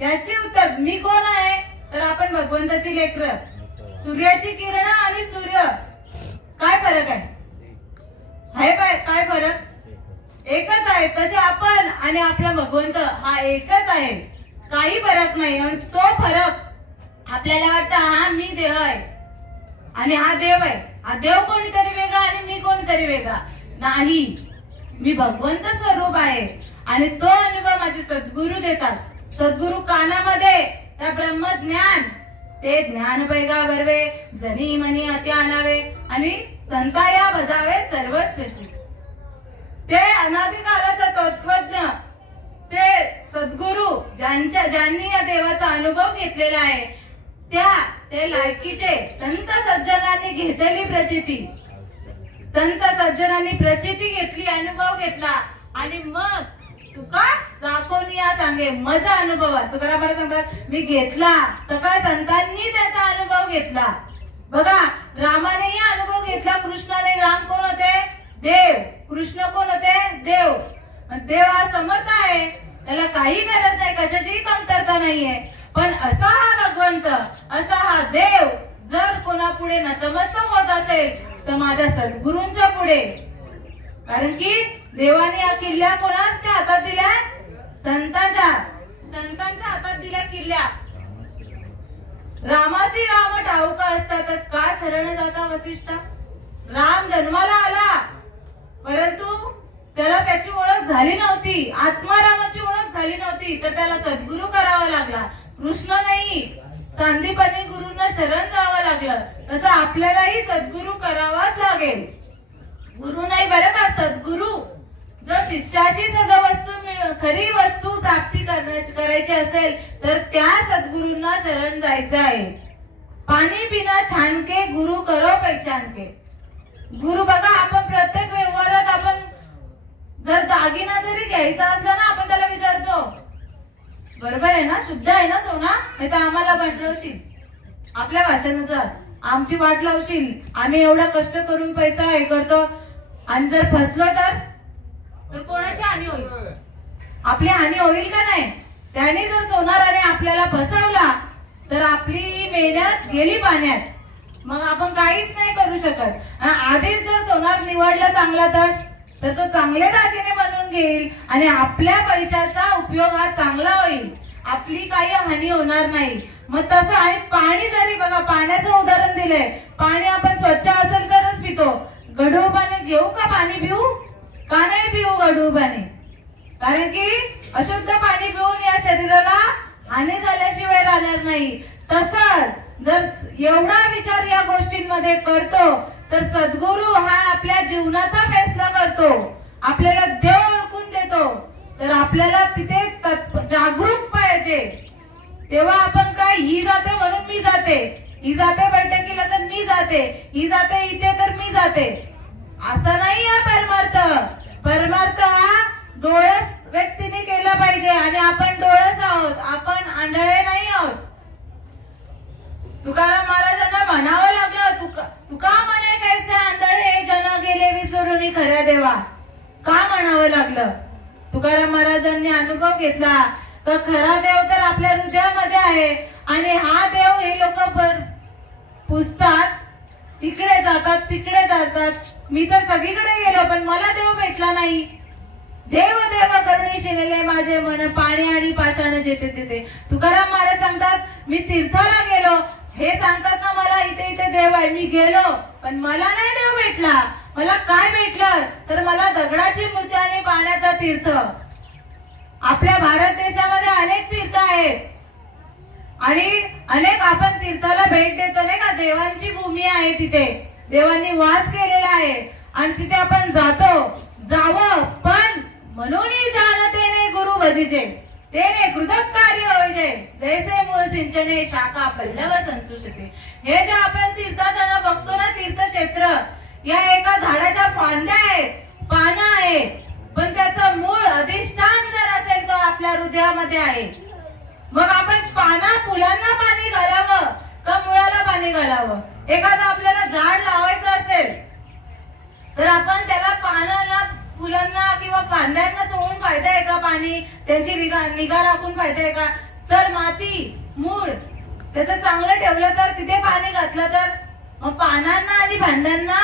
याचे उत्तर मी कोण आहे. तर आपण भगवंताची लेकरं. सूर्याची किरण आणि सूर्य काय फरक आहे काय फरक? एकच आहे. तसे आपण आणि आपला भगवंत हा एकच आहे, काही फरक नाही. आणि तो फरक आपल्याला वाटतं हा मी देह आहे आणि हा देव आहे. हा देव कोणीतरी वेगळा आणि मी कोणीतरी वेगळा नाही. मी भगवंत स्वरूप आहे आणि तो अनुभव माझे सद्गुरू देतात. सद्गुरू कानामध्ये त्या ब्रह्मज्ञान ते ज्ञान पैगा बरवे जनी मनी अति आणावे आणि संताया बजावे सर्वस्वची. ते अनादिकालाचं तत्वज्ञ ते सद्गुरू ज्यांनी या देवाचा अनुभव घेतलेला आहे ते लायकीचे संत सज्जनांनी घेतलेली प्रचिती. संत सज्जनांनी प्रचिती घेतली, अनुभव घेतला आणि मग तुका दाखवून सांगे माझा अनुभव. तुकाराम सांगतात मी घेतला, सगळ्या संतांनी त्याचा अनुभव घेतला. बघा रामानेही अनुभव घेतला कृष्णाने. राम कोण होते? देव. कृष्ण कोण होते? देव. देव हा समर्थ आहे, त्याला काही गरज नाही, कशाचीही कमतरता नाहीये. पण असा हा भगवंत, असा हा देव जर कोणापुढे नतमस्तक होत असेल तर माझ्या सद्गुरूंच्या पुढे. कारण की देवाने या किल्ल्या कोणाच्या हातात दिल्या? संतांच्या हातात दिल्या किल्ल्या. रामाची राम ठाऊक असतात का शरण जाता वसिष्ठा. राम जन्माला आला परंतु त्याला त्याची ओळख झाली नव्हती, आत्मारामाची ओळख झाली नव्हती, तर त्याला सद्गुरु करावा लागला. कृष्ण नाही, सांदीपनी गुरुंना शरण जावं लागलं. तसं आपल्यालाही सद्गुरु करावाच लागेल. गुरु नाही बरं का, सद्गुरु. जो शिष्याशी सदवस्तू खरी वस्तू प्राप्ती करायची असेल तर त्या सद्गुरूंना शरण जायचं आहे. पाणी पिना छानके गुरु करो पहिचानके. गुरु बघा, आपण प्रत्येक व्यवहारात आपण जर दागिना जरी घ्यायचा असला ना, आपण त्याला विचारतो बरोबर आहे ना, शुद्ध आहे ना सोना, नाही तर आम्हाला पाठवशील, आपल्या भाषेनुसार आमची वाट लावशील, आम्ही एवढा कष्ट करून पैसा हे करतो आणि जर फसलो तर कोणाची हानी होईल? आपली हानी होईल का नाही? त्याने जर सोनाराने आपल्याला फसवला तर आपली मेहनत गेली पाण्यात, मग आपण काहीच नाही करू शकत. आधीच जर सोनार निवडला चांगला तर तो चांगले दागिने बनवून घेईल आणि आपल्या पैशाचा उपयोग हा चांगला होईल, आपली काही हानी होणार नाही. मग तसं आणि पाणी जरी बघा, पाण्याचं उदाहरण दिलंय. पाणी आपण स्वच्छ असेल तरच पितो. गढूळ पाणी घेऊ का? पाणी पिऊ का नाही पिऊ गढूळ पाणी? कारण की अशुद्ध पाणी पिऊन या शरीराला हानी झाल्याशिवाय राहणार नाही. तसंच जर एवढा विचार या गोष्टींमध्ये करतो तर सद्गुरू हा आपल्या जीवनाचा फैसला करतो, आपल्याला देव ओळखून देतो. तर आपल्याला तिथे जागरूक पाहिजे. तेव्हा आपण काय, ही जाते म्हणून मी जाते, ही जाते बैठकीला तर मी जाते, ही जाते इथे तर मी जाते, असं नाही आहे परमार्थ. परमार्थ हा डोळस व्यक्तीने केला पाहिजे आणि आपण डोळस आहोत, आपण आंधळे नाही आहोत. तुकाराम महाराजांना म्हणावं लागलं, तुका म्हणे कैसे आंधळे जन गेले विसरून खऱ्या देवा. का म्हणावं लागलं? तुकाराम महाराजांनी अनुभव घेतला तर खरा देव तर आपल्या हृदयामध्ये आहे आणि हा देव हे लोक पुजतात, इकडे जातात तिकडे जातात. मी तर सगळीकडे गेलो पण मला देव भेटला नाही. देव देव करुणी शिनले माझे मन, पाणी आणि पाषाण जेथे तेथे. तुकाराम महाराज सांगतात मी तीर्थाला गेलो, हे सांगतात ना मला इथे इथे देव आहे, मी गेलो पण मला नाही देव भेटला. मला काय भेटलं तर मला दगडाची मूर्ती आणि पाण्याचा तीर्थ. आपल्या भारत देशामध्ये अनेक तीर्थ आहेत आणि अनेक आपण तीर्थाला भेट देतो नाही का. देवांची भूमी आहे, तिथे देवांनी वास केलेला आहे आणि तिथे आपण जावं पण म्हणूनही जाणतेने गुरु भजिजे तेने कृतज्ञ होईजे जैसे मूळ सिंचने शाखा पल्लव संतुष्टते. हे जे आपण तीर्थांना बघतो ना, तीर्थक्षेत्र, या एका झाडाच्या फांद्या आहेत, पानं आहेत, पण त्याचं मूळ अधिष्ठान जर असेल तर आपल्या हृदयामध्ये आहे. मग आपण फुलांना पाणी घालावं का मुळाला पाणी घालावं? एखादं आपल्याला झाड लावायचं असेल तर आपण त्याला पानाला, फुलांना किंवा फांद्यांना चोळून फायदा आहे का? पाणी त्यांची निगा राखून फायदा आहे का? तर माती, मूळ त्याचं चांगलं ठेवलं तर, तिथे पाणी घातलं तर मग पानांना आणि फांद्यांना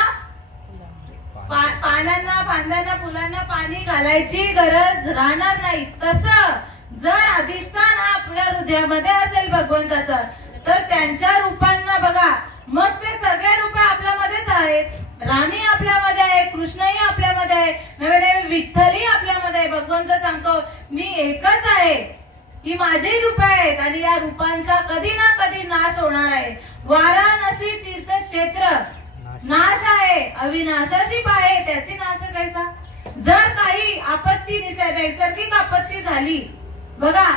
फुलांना पाणी घालायची गरज राहणार नाही. तसं जर अधिष्ठान हा आपल्या हृदयामध्ये असेल भगवंताचं तर त्यांच्या रूपांना बघा, मग ते सगळे रूप आपल्यामध्येच आहेत. रामी आपल्यामध्ये आहे, कृष्णही आपल्यामध्ये आहे, नवे नवे विठ्ठलही आपल्यामध्ये आहे. भगवंत सांगतो मी एकच आहे, ही माझी रूप आहेत आणि या रूपांचा कधी ना कधी नाश होणार आहे. वाराणसी तीर्थक्षेत्र नाश आहे, अविनाशाशी पाहे त्याची नाश कैसा. जर काही आपत्ती, नैसर्गिक आपत्ती झाली, बघा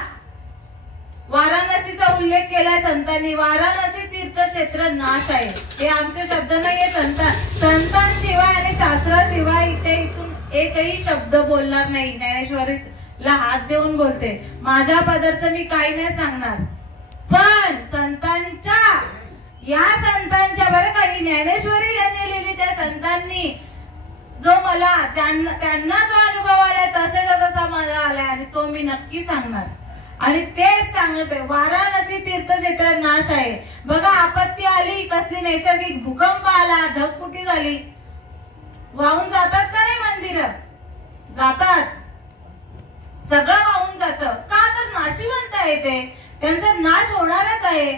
वाराणसीचा उल्लेख केलाय संतांनी. वाराणसी तीर्थक्षेत्र नाश आहे, हे आमचे शब्द नाहीये. संतांशिवाय आणि शास्त्राशिवाय इथून एकही शब्द बोलणार नाही. ज्ञानेश्वरीला हात देऊन बोलते, माझ्या पदरचं मी काही नाही सांगणार, पण या संतांच्या बरं का, ही ज्ञानेश्वरी यांनी लिहिली, त्या संतांनी जो मला त्यांना जो अनुभव आलाय तसा मला आलाय आणि तो मी नक्की सांगणार. आणि तेच सांगते, वाराणसी तीर्थक्षेत्र नाश आहे. बघा आपत्ती आली, कसली नैसर्गिक भूकंप आला, ढगफुटी झाली, वाहून जातात का नाही मंदिर? जातात, सगळं वाहून जातं. का तर नाशिवंत आहे ते, त्यांचा नाश होणारच आहे.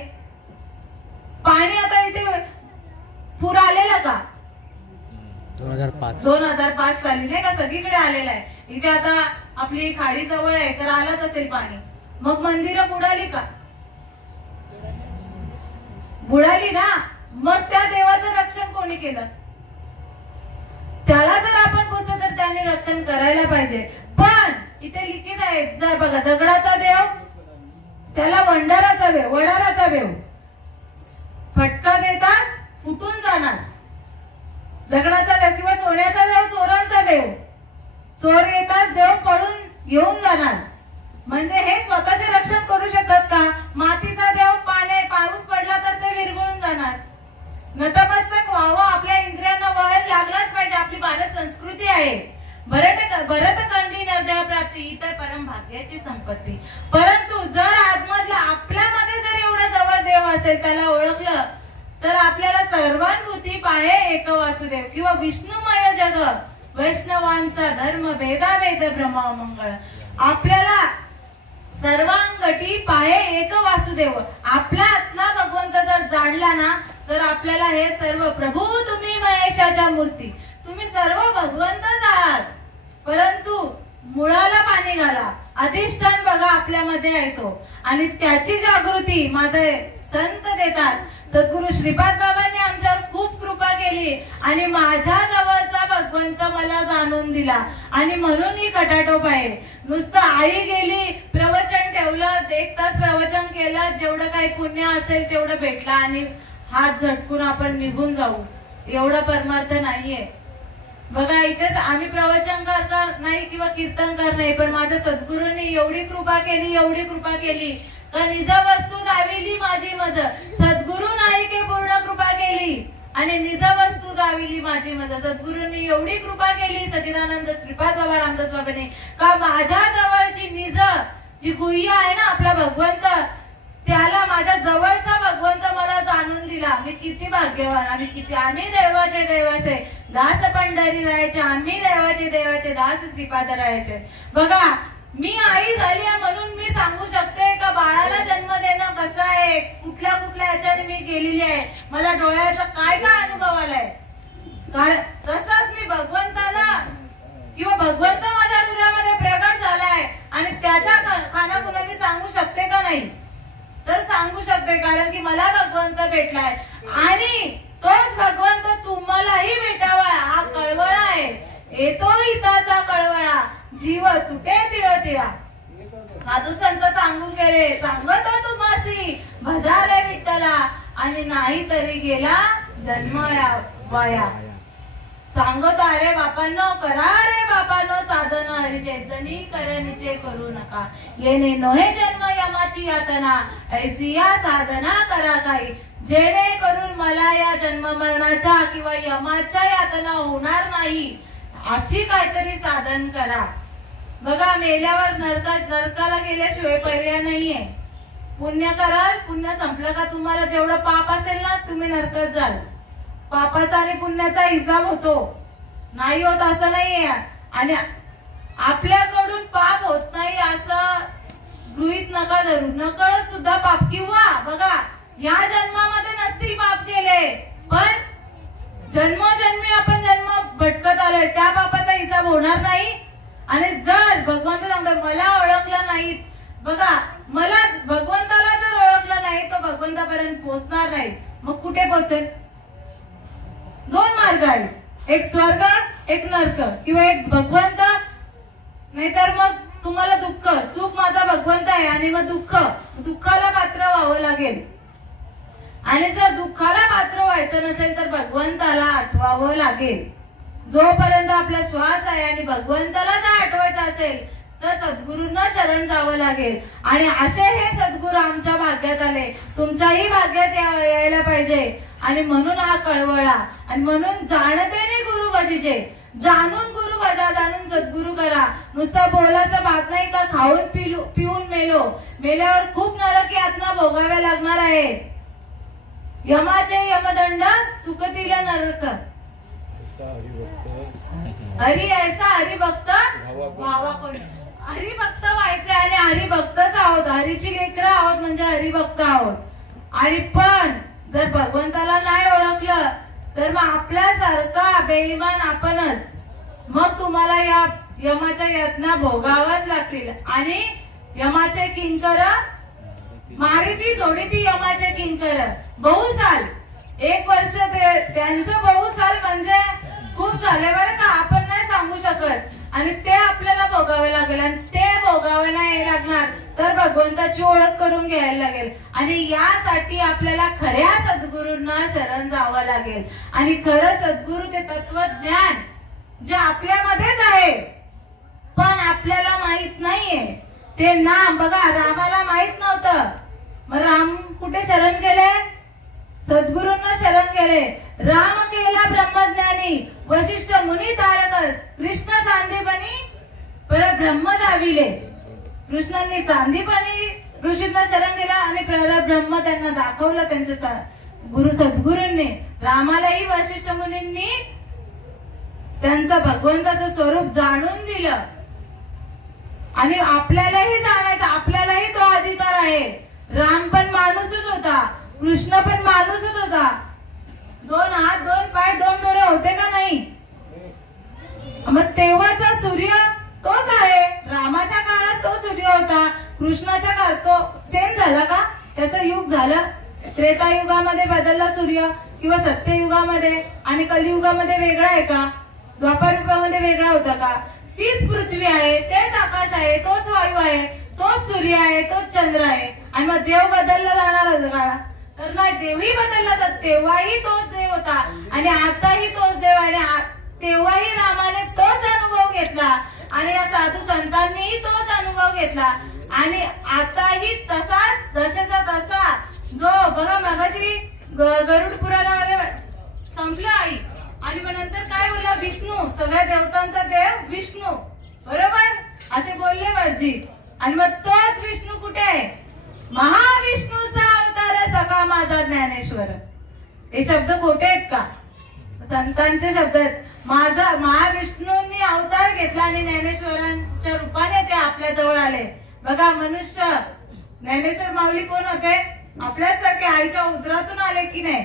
पूर आलेला का? 2005 साली नाही का, सगळीकडे आलेला आहे. इथे आता आपली खाडी जवळ आहे तर आलंच असेल पाणी. मग मंदिरं बुडाली का? बुडाली ना. मग त्या देवाचं रक्षण कोणी केलं? त्याला जर आपण पुसलं तर त्याने रक्षण करायला पाहिजे. पण इथे लिखित आहे, जर बघा, दगडाचा देव त्याला वडाराचा वेव, फटका देताच फुटून जाणार. दगडाचा देव किंवा सोन्याचा देव चोरांचा देव, चोर येताच देव पळून घेऊन जाणार. म्हणजे हे स्वतःचे रक्षण करू शकतात का? मातीचा देव पाऊस पडला तर ते विरघळून जाणार. नतमस्तक व्हावं, आपल्या इंद्रियांना वळण लागलाच पाहिजे. आपली भारत संस्कृती आहे. भरतखंडी नरदेह प्राप्ती इतर परम भाग्याची संपत्ती. परंतु जर आतमधल्या आपल्यामध्ये जर एवढा जवळ देव असेल, त्याला ओळखलं तर आपल्याला सर्वानुभूती पाहे एक वासुदेव किंवा विष्णुमय जग वैष्णवांचा धर्म भेदाभेद ब्रह्ममंगळ. आपल्याला सर्वांगटी पाहे एक वासुदेव. आपला आतला भगवंत जर जाणला ना तर आपल्याला हे सर्व प्रभू तुम्ही महेशाच्या मूर्ती, तुम्ही सर्व भगवंतच आहात. परंतु मुळाला पाणी घाला. अधिष्ठान बघा आपल्यामध्ये आहे तो, आणि त्याची जागृती माझे संत देतात. सद्गुरु श्रीपाद बाबांनी आमच्यावर खूप कृपा केली आणि माझ्या जवळचा भगवंत मला जाणून दिला. आणि म्हणून ही खटाटोप आहे. नुसतं आई गेली, प्रवचन ठेवलं, 1 तास प्रवचन केलं, जेवढं काही पुण्य असेल तेवढं भेटलं आणि हात झटकून आपण निघून जाऊ, एवढा परमार्थ नाहीये. बघा, इथेच आम्ही प्रवचनकार नाही किंवा कीर्तनकार नाही, पण माझ्या सद्गुरूंनी एवढी कृपा केली का निज वस्तू दाविली माझी मज. सद्गुरु नाही के पूर्ण कृपा केली आणि निज वस्तू दाविली माझी मज. सद्गुरूंनी एवढी कृपा केली, सच्चिदानंद श्रीपाद बाबा रामदास बाबांनी, का माझ्या जवळची निज जी गुह्य आहे ना आपला भगवंत, त्याला माझ्या जवळचा भगवंत मला जाणून दिला. मी किती भाग्यवान. आम्ही देवाचे दास पंढरी राहायचे, आम्ही देवाचे दास श्रीपाद राहायचे. बघा, मी आई झाली म्हणून मी सांगू शकते का बाळाला जन्म देणं कसं आहे, कुठल्या याच्याने मी गेलेली आहे, मला डोळ्याचा काय अनुभव आलाय. तसंच मी भगवंताला किंवा भगवंत माझ्या हृदयामध्ये प्रगट झालाय आणि त्याच्या खानापुन्हा मी सांगू शकते का नाही? तर सांगू शकते, कारण की मला भगवंत भेटलाय आणि तोच भगवंत तुम्हालाही भेटावा. हा कळवळा आहे, येतो हिताचा कळवळा, जीव तुटे तिळतिळा. साधू संत सांगून गेले, सांगतो तुम्हासी भजा रे विठ्ठला आणि नाही तरी गेला जन्म वाया. सांगतो अरे बापांनो, करा रे बापांनो साधन हरीचे, जणी करनीचे करू नका. येणे नोहे जन्म यमाची यातना, ऐसी या साधना करा काही, जेणेकरून मला या जन्म मरणाच्या किंवा यमाच्या यातना होणार नाही, अशी काहीतरी साधन करा. बघा, मेल्यावर नरकाला गेल्याशिवाय पर्याय नाहीये. पुण्य कराल, पुण्य संपलं का तुम्हाला जेवढं पाप असेल ना तुम्ही नरकात जाल. पापाचा आणि पुण्याचा हिसाब होतो, नाही होत असं नाहीये. आणि आपल्याकडून पाप होत नाही असं गृहीत नका धरू. नकळत सुद्धा पाप, किंवा बघा या जन्मामध्ये नसतील पाप केले पण जन्मोजन्मी आपण जन्म भटकत आलोय, त्या पापाचा हिसाब होणार नाही. आणि जर भगवंत सांगतो मला ओळखलं नाही, बघा मला भगवंताला जर ओळखलं नाही तो भगवंतापर्यंत पोहोचणार नाही. मग कुठे पोहोचेल? 2 मार्ग आहेत, एक स्वर्ग एक नरक, किंवा एक भगवंत नाहीतर मग तुम्हाला दुःख. सुख माझा भगवंत आहे आणि मग दुःखाला पात्र व्हावं लागेल. आणि जर दुःखाला पात्र व्हायचं नसेल तर भगवंताला आठवावं लागेल. जोपर्यंत आपला श्वास आहे आणि भगवंताला जर आठवायचं असेल तर सद्गुरूंना शरण जावं लागेल. आणि असे हे सद्गुरू आमच्या भाग्यात आले, तुमच्याही भाग्यात यायला पाहिजे. आणि म्हणून हा कळवळा, आणि म्हणून जाणतेने गुरु भजीचे, जाणून गुरु भजा, जाणून सद्गुरू करा. नुसतं बोलाचं भात नाही का खाऊन पिऊन मेल्यावर खूप नरकी यातना भोगाव्या लागणार आहे. यमाचे यमदंड सुखतीला नरक. ऐसा हरिभक्त व्हावा. कोण हरिभक्त व्हायचे आणि हरिभक्तच आहोत, हरीची लेकरं आहोत म्हणजे हरिभक्त आहोत. आणि पण जर भगवंताला नाही ओळखलं तर मग आपल्यासारखा बेईमान आपणच. मग तुम्हाला या यमाच्या यातना भोगावच लागतील. आणि यमाचे किंकर मारिती जोडीती यमाचे किंकर. बहुसाल 1 वर्ष त्यांचं बहुसाल म्हणजे खूप झाले बरं का, आपण नाही सांगू शकत. आणि ते आपल्याला भोगावे लागेल आणि ते भोगावे नाही लागणार तर भगवंताची ओळख करून घ्यायला लागेल. आणि यासाठी आपल्याला खऱ्या सद्गुरूंना शरण जावं लागेल. आणि खरं सद्गुरू ते तत्वज्ञान जे आपल्यामध्येच आहे पण आपल्याला माहित नाहीये. ते नाम बघा, रामाला माहित नव्हतं, मग राम कुठे शरण गेले? सद्गुरूंना शरण गेले. राम केला ब्रह्मज्ञानी, वशिष्ठ मुनी तारकस, कृष्ण सांदीपणी परब्रह्म दाविले. कृष्णांनी सांदीपणी ऋषींना शरण गेला आणि परब्रह्म त्यांना दाखवलं त्यांच्या गुरु सद्गुरूंनी. रामालाही वशिष्ठ मुनींनी त्यांचं भगवंताचं स्वरूप जाणून दिलं. आणि आपल्यालाही जाणायचं, आपल्यालाही तो अधिकार आहे. राम पण माणूसच होता, कृष्ण पण माणूसच होता. 2 हात 2 पाय 2 डोळे होते का नाही? मग तेव्हाचा सूर्य तोच आहे. रामाच्या काळात तो सूर्य होता, कृष्णाच्या काळात तो चेंज झाला का? त्याचं युग झालं. त्रेतायुगामध्ये बदलला सूर्य किंवा सत्ययुगामध्ये, आणि कलियुगामध्ये वेगळा आहे का? द्वापर युगामध्ये वेगळा होता का? तीच पृथ्वी आहे, तेच आकाश आहे, तोच वायू आहे, तोच सूर्य आहे, तोच चंद्र आहे. आणि मग देव बदलला जाणार का? तर नाही, देवही बदलला जात. तेव्हाही तोच देव होता आणि आताही तोच देव आहे. तेव्हाही रामाने तोच अनुभव घेतला आणि या साधू संतांनीही तोच अनुभव घेतला. आणि आताही तसाच जशाचा तसा जो बघा मगाशी गरुड पुराणामध्ये संपलं आई. आणि मग नंतर काय बोलला? विष्णू, सगळ्या देवतांचा देव विष्णू, बरोबर असे बोलले वडजी. आणि मग तोच विष्णू कुठे आहे? महाविष्णूचा अवतार सखा माझा ज्ञानेश्वर. हे शब्द खोटे आहेत का? संतांचे शब्द आहेत. माझा महाविष्णूंनी अवतार घेतला आणि ज्ञानेश्वरांच्या रूपाने ते आपल्या जवळ आले. बघा मनुष्य ज्ञानेश्वर माऊली कोण होते? आपल्याच सारखे आईच्या उदरातून आले की नाही.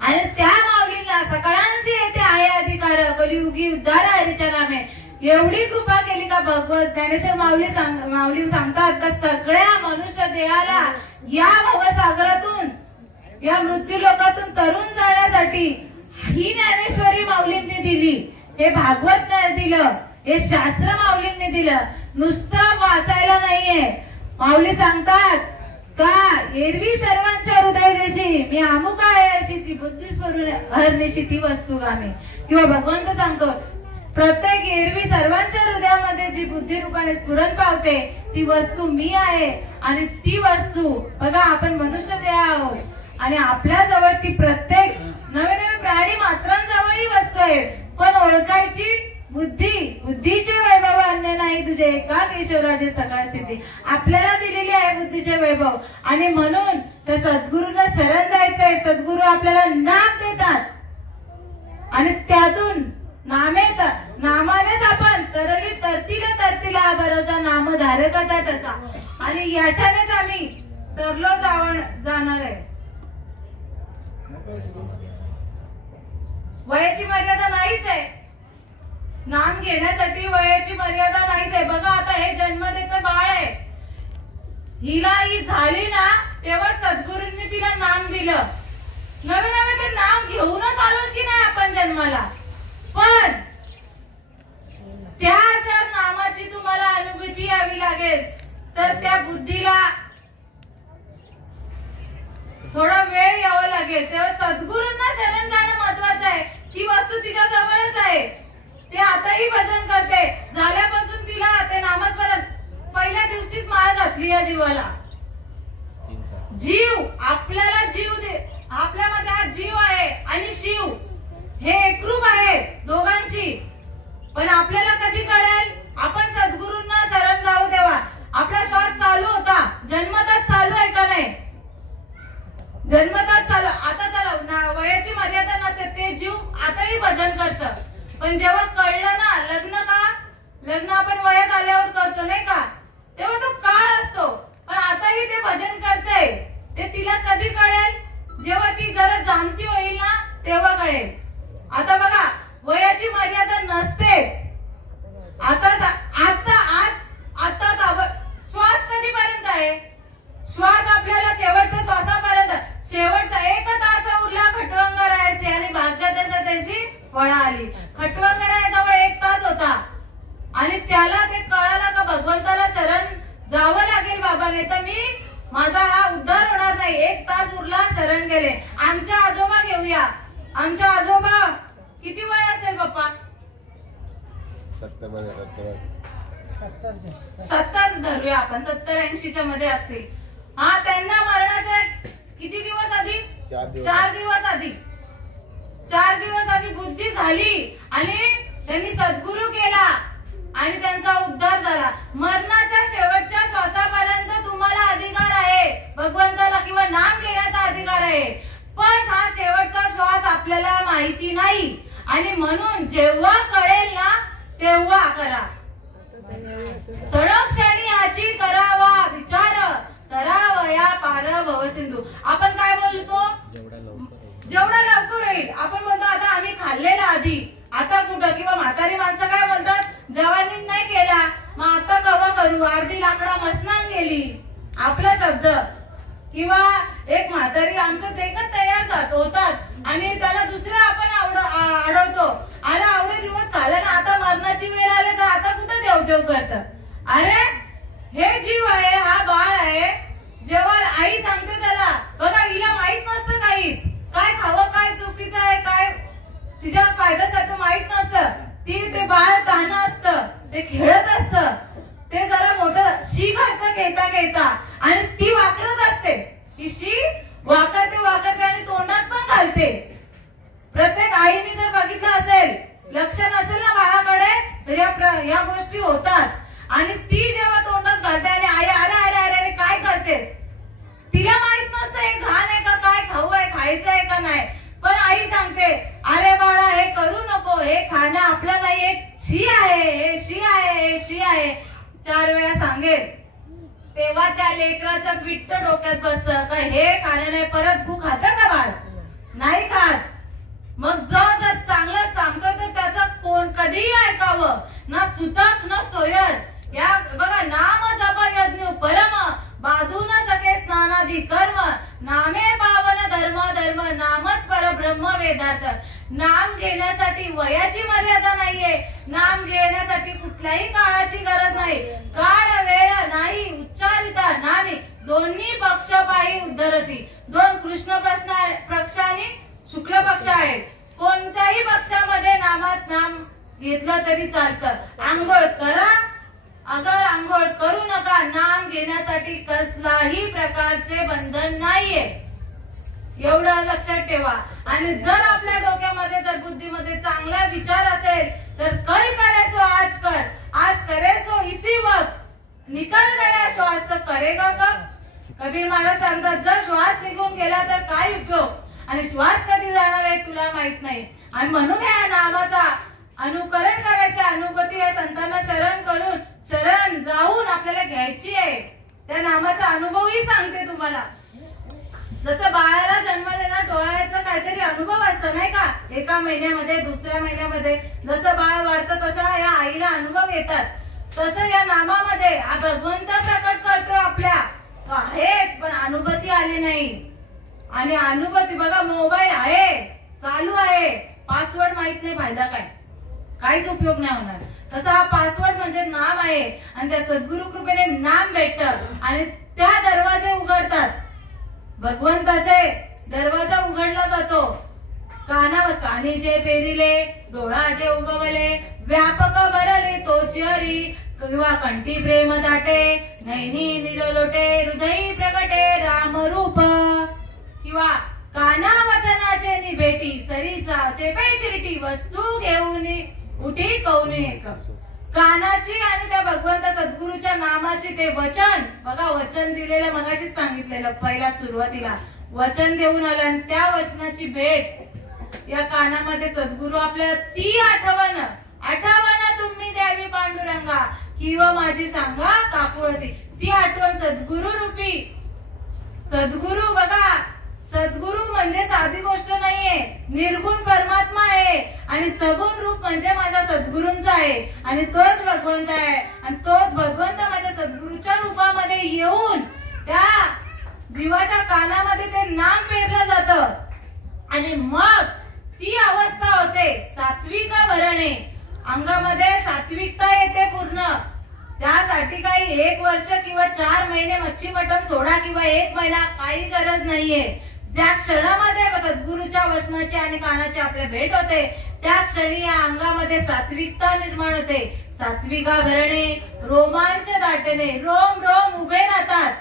आणि त्या माऊलींना सकाळांचे येते आहे अधिकार, कलियुगी उद्धार हरीच्या नामे. एवढी कृपा केली का भगवत ज्ञानेश्वर माऊली सांगतात का सगळ्या मनुष्य देहाला या भवसागरातून, या मृत्यू लोकातून तरुण जाण्यासाठी ही ज्ञानेश्वरी माऊलींनी दिली. हे भागवत दिलं, हे शास्त्र माऊलींनी दिलं. नुसतं वाचायला नाहीये. माऊली सांगतात का एरवी सर्वांच्या हृदय देशी मी अमुक आहे अशी ती बुद्धी स्वरून हरनिशी ती वस्तू गामी. किंवा भगवंत सांगतो प्रत्येक एरवी सर्वांच्या हृदयामध्ये जी बुद्धी रूपाने स्फुरण पावते ती वस्तू मी आहे. आणि ती वस्तू बघा आपण मनुष्य देह आहोत आणि आपल्या जवळ ती प्रत्येक नवे नवे प्राणी मात्रांजवळ ही वस्तू आहे. पण ओळखायची बुद्धी, बुद्धीचे वैभव अन्य नाही तुझे का केशवराजे सकाळ सिद्धी. आपल्याला दिलेली आहे बुद्धीचे वैभव. आणि म्हणून त्या सद्गुरूंना शरण जायचंय. सद्गुरू आपल्याला नाम देतात आणि त्यातून नामानेच आपण तरली तरतीला भरोसा नामधारकाचा ठसा. आणि याच्यानेच आम्ही तरलो जाणार आहे. वयाची मर्यादा नाहीच आहे. नाम घेण्यासाठी वयाची मर्यादा नाहीच आहे. बघा आता हे जन्म देतं बाळ आहे, हिला ही झाली ना तेव्हा सद्गुरूंनी तिला नाम दिलं. नवे नवे ते नाम घेऊनच आलो की नाही आपण जन्माला. पण त्या जर नामाची तुम्हाला अनुभूती यावी लागेल तर त्या बुद्धीला थोडा वेळ यावा लागेल. तेव्हा सद्गुरूंना शरण जाणं महत्वाचं आहे. ती वस्तू तिच्या जवळच आहे. ते आताही भजन करते. झाल्यापासून तिला ते नामस्मरण पहिल्या दिवशीच माळ घातली या जीवाला. जीव आपल्याला जीव दे, आपल्यामध्ये हा जीव आहे आणि शिव हे एकरूप आहे दोघांशी. पण आपल्याला कधी कळेल? आपण सद्गुरूंना शरण जाऊ तेव्हा. आपला श्वास चालू होता, जन्मताच चालू आहे का नाही? जन्मताच चालू. आता चला वयाची मर्यादा नसते, ते जीव आताही भजन करतं. पण जेव्हा कळलं ना लग्न आपण वयात आल्यावर करतो नाही का, तेव्हा तो काळ असतो. पण आताही ते भजन करते. ते तिला कधी कळेल? जेव्हा ती जरा जाणती होईल ना तेव्हा 70 धरूया आपण, 70-80च्या मध्ये असतील. हा, त्यांना मरणाचे किती दिवस आधी? 4 दिवस आधी. 4 दिवस आधी बुद्धी झाली आणि त्यांनी सद्गुरु केला आणि त्यांचा उद्धार झाला. मरणाच्या शेवटच्या श्वासापर्यंत तुम्हाला अधिकार आहे भगवंताला किंवा नाम घेण्याचा अधिकार आहे. पण हा शेवटचा श्वास आपल्याला माहिती नाही आणि म्हणून जेव्हा कळेल ना तेव्हा करा. क्षणोक्षणी याची करावा विचार, तरावया पार भवसिंधू. आपण काय बोलतो? जेवढा लवकर होईल. आपण बोलतो आता आम्ही खाल्लेला आधी, आता कुठं? किंवा म्हातारी माणसं काय बोलतात, जवानी नाही केला मग आता कवा करू, अर्धी लाकडा मसनान गेली, आपला शब्द. किंवा एक म्हातारी आमचं देखत तयार होतात आणि त्याला दुसरं आपण अडवतो, अरे आवडे दिवस झाले ना, आता मरणाची वेळ आले तर आता कुठं देवदेव करतात. अरे हे जीव आहे, हा बाळ आहे. जेव्हा आई सांगते त्याला, बघा हिला माहित नसतं काहीच, काय खावं काय चुकीचं आहे, काय तिच्या फायद्यासाठी माहित नसतं. ती ते बाळ ताणं असतं, ते खेळत असतं, ते जरा मोठं शी घालतं घेता घेता आणि ती वाकरत असते. ती शी वाकरते आणि तोंडात पण घालते. प्रत्येक आईने जर बघितलं असेल, लक्ष नसेल ना बाळाकडे, तर या गोष्टी होतात. आणि ती जेव्हा तोंडात घालते आणि आई अरे अरे अरे अरे काय करते, तिला माहित नसतं हे घाण आहे का, काय खाऊ आहे, खायचं आहे का नाही. पण आई सांगते, अरे बाळा हे करू नको, हे खाणं आपलं नाही, हे शी आहे, हे शी आहे, हे शी आहे. 4 वेळा सांगेल तेव्हा त्या लेकराच्या फिट्ट डोक्यात बसतं का हे खाणं नाही, परत भूक खातं का बाळ? नाही खात. मग जर चांगलं सांगतो तर त्याचं कोण कधीही ऐकावं, ना सुतक न सोयत. या बघा, नाम जप यज्ञ परम, बाधू न शके स्नानादी कर्म, नामे पावन धर्म धर्म, नामच परब्रह्म वेदार्थ. नाम घेण्यासाठी वयाची मर्यादा नाहीये, नाम घेण्यासाठी कुठल्याही काळाची गरज नाही. काळ वेळ नाही उच्चारिता नामी, दोन्ही पक्ष पायी उद्धरती. 2 कृष्ण पक्ष आणि शुक्ल पक्ष आहेत. कोणत्याही पक्षामध्ये नामात नाम घेतलं तरी चालतं. आंघोळ करा अगर आंघोळ करू नका, नाम घेण्यासाठी कसलाही प्रकारचे बंधन नाहीये, एवढं लक्षात ठेवा. आणि जर आपल्या डोक्यामध्ये जर बुद्धीमध्ये चांगला विचार असेल तर कल करे सो आज कर, आज करे सो इसी वक्त, निकल गया श्वास तर करेगा कब. कबीर महाराज सांगतात, जर श्वास निघून गेला तर काय उपयोग आणि श्वास कधी जाणार आहे तुला माहित नाही. आणि म्हणून या नामाचा अनुकरण करायचं, अनुभूती या संतांना शरण जाऊन आपल्याला घ्यायची आहे. त्या नामाचा अनुभवही सांगते तुम्हाला. जसं बाळाला जन्म देणार डोळ्याचा काहीतरी अनुभव असतो नाही का, एका महिन्यामध्ये दुसऱ्या महिन्यामध्ये जसं बाळ वाढतं तसा या आईला अनुभव येतात. तसं या नामामध्ये हा भगवंत प्रकट करतो आपल्या आहेच, पण अनुभूती आली नाही. आणि अनुभूती बघा, मोबाईल आहे चालू आहे, पासवर्ड माहित नाही, फायदा काय, काहीच उपयोग नाही होणार. तसा हा पासवर्ड म्हणजे नाम आहे आणि त्या सद्गुरु कृपेने नाम भेटतं आणि त्या दरवाजे उघडतात. भगवंताचे दरवाजा उघडला जातो. कानी जे पेरिले, डोळा जे उगवले, व्यापक भरले तोची हरी, किंवा कंठी प्रेम दाटे, नैनी निरलोटे, हृदयी प्रगटे राम रूप. किंवा काना वचनाचे निभेटी, सरीचा चेपे तिरटी, वस्तू घेऊन उठी कौने एक. कानाची आणि त्या भगवंत सद्गुरूच्या नामाची ते वचन बघा, वचन दिलेलं मगाशीच सांगितलेलं पहिल्या सुरुवातीला, वचन देऊन आलं आणि त्या वचनाची भेट या कानामध्ये सद्गुरू आपल्याला ती आठवण तुम्ही द्यावी पांडुरंगा, किंवा माझी सांगा काकुळती. ती आठवण सद्गुरू रूपी. सद्गुरू बघा, सद्गुरू म्हणजे साधी गोष्ट नाहीये, निर्गुण परमात्मा आहे आणि सगुण रूप म्हणजे माझ्या सद्गुरूंचा आहे आणि तोच भगवंत आहे. आणि तोच भगवंत माझ्या सद्गुरूच्या रूपामध्ये येऊन त्या जीवाच्या कानामध्ये ते नाम पेरलं जातं आणि मग ती अवस्था होते सात्विक भरणे. अंगामध्ये सात्विकता येते पूर्ण. त्यासाठी काही 1 वर्ष किंवा 4 महिने मच्छी मटण सोडा किंवा 1 महिना काही गरज नाहीये. ज्या क्षणामध्ये सद्गुरूच्या वचनाची आणि कानाची आपल्या भेट होते त्या क्षणी या अंगामध्ये सात्विकता निर्माण होते. सात्विका भरणे रोमांच दाटणे, रोम रोम उभे राहतात.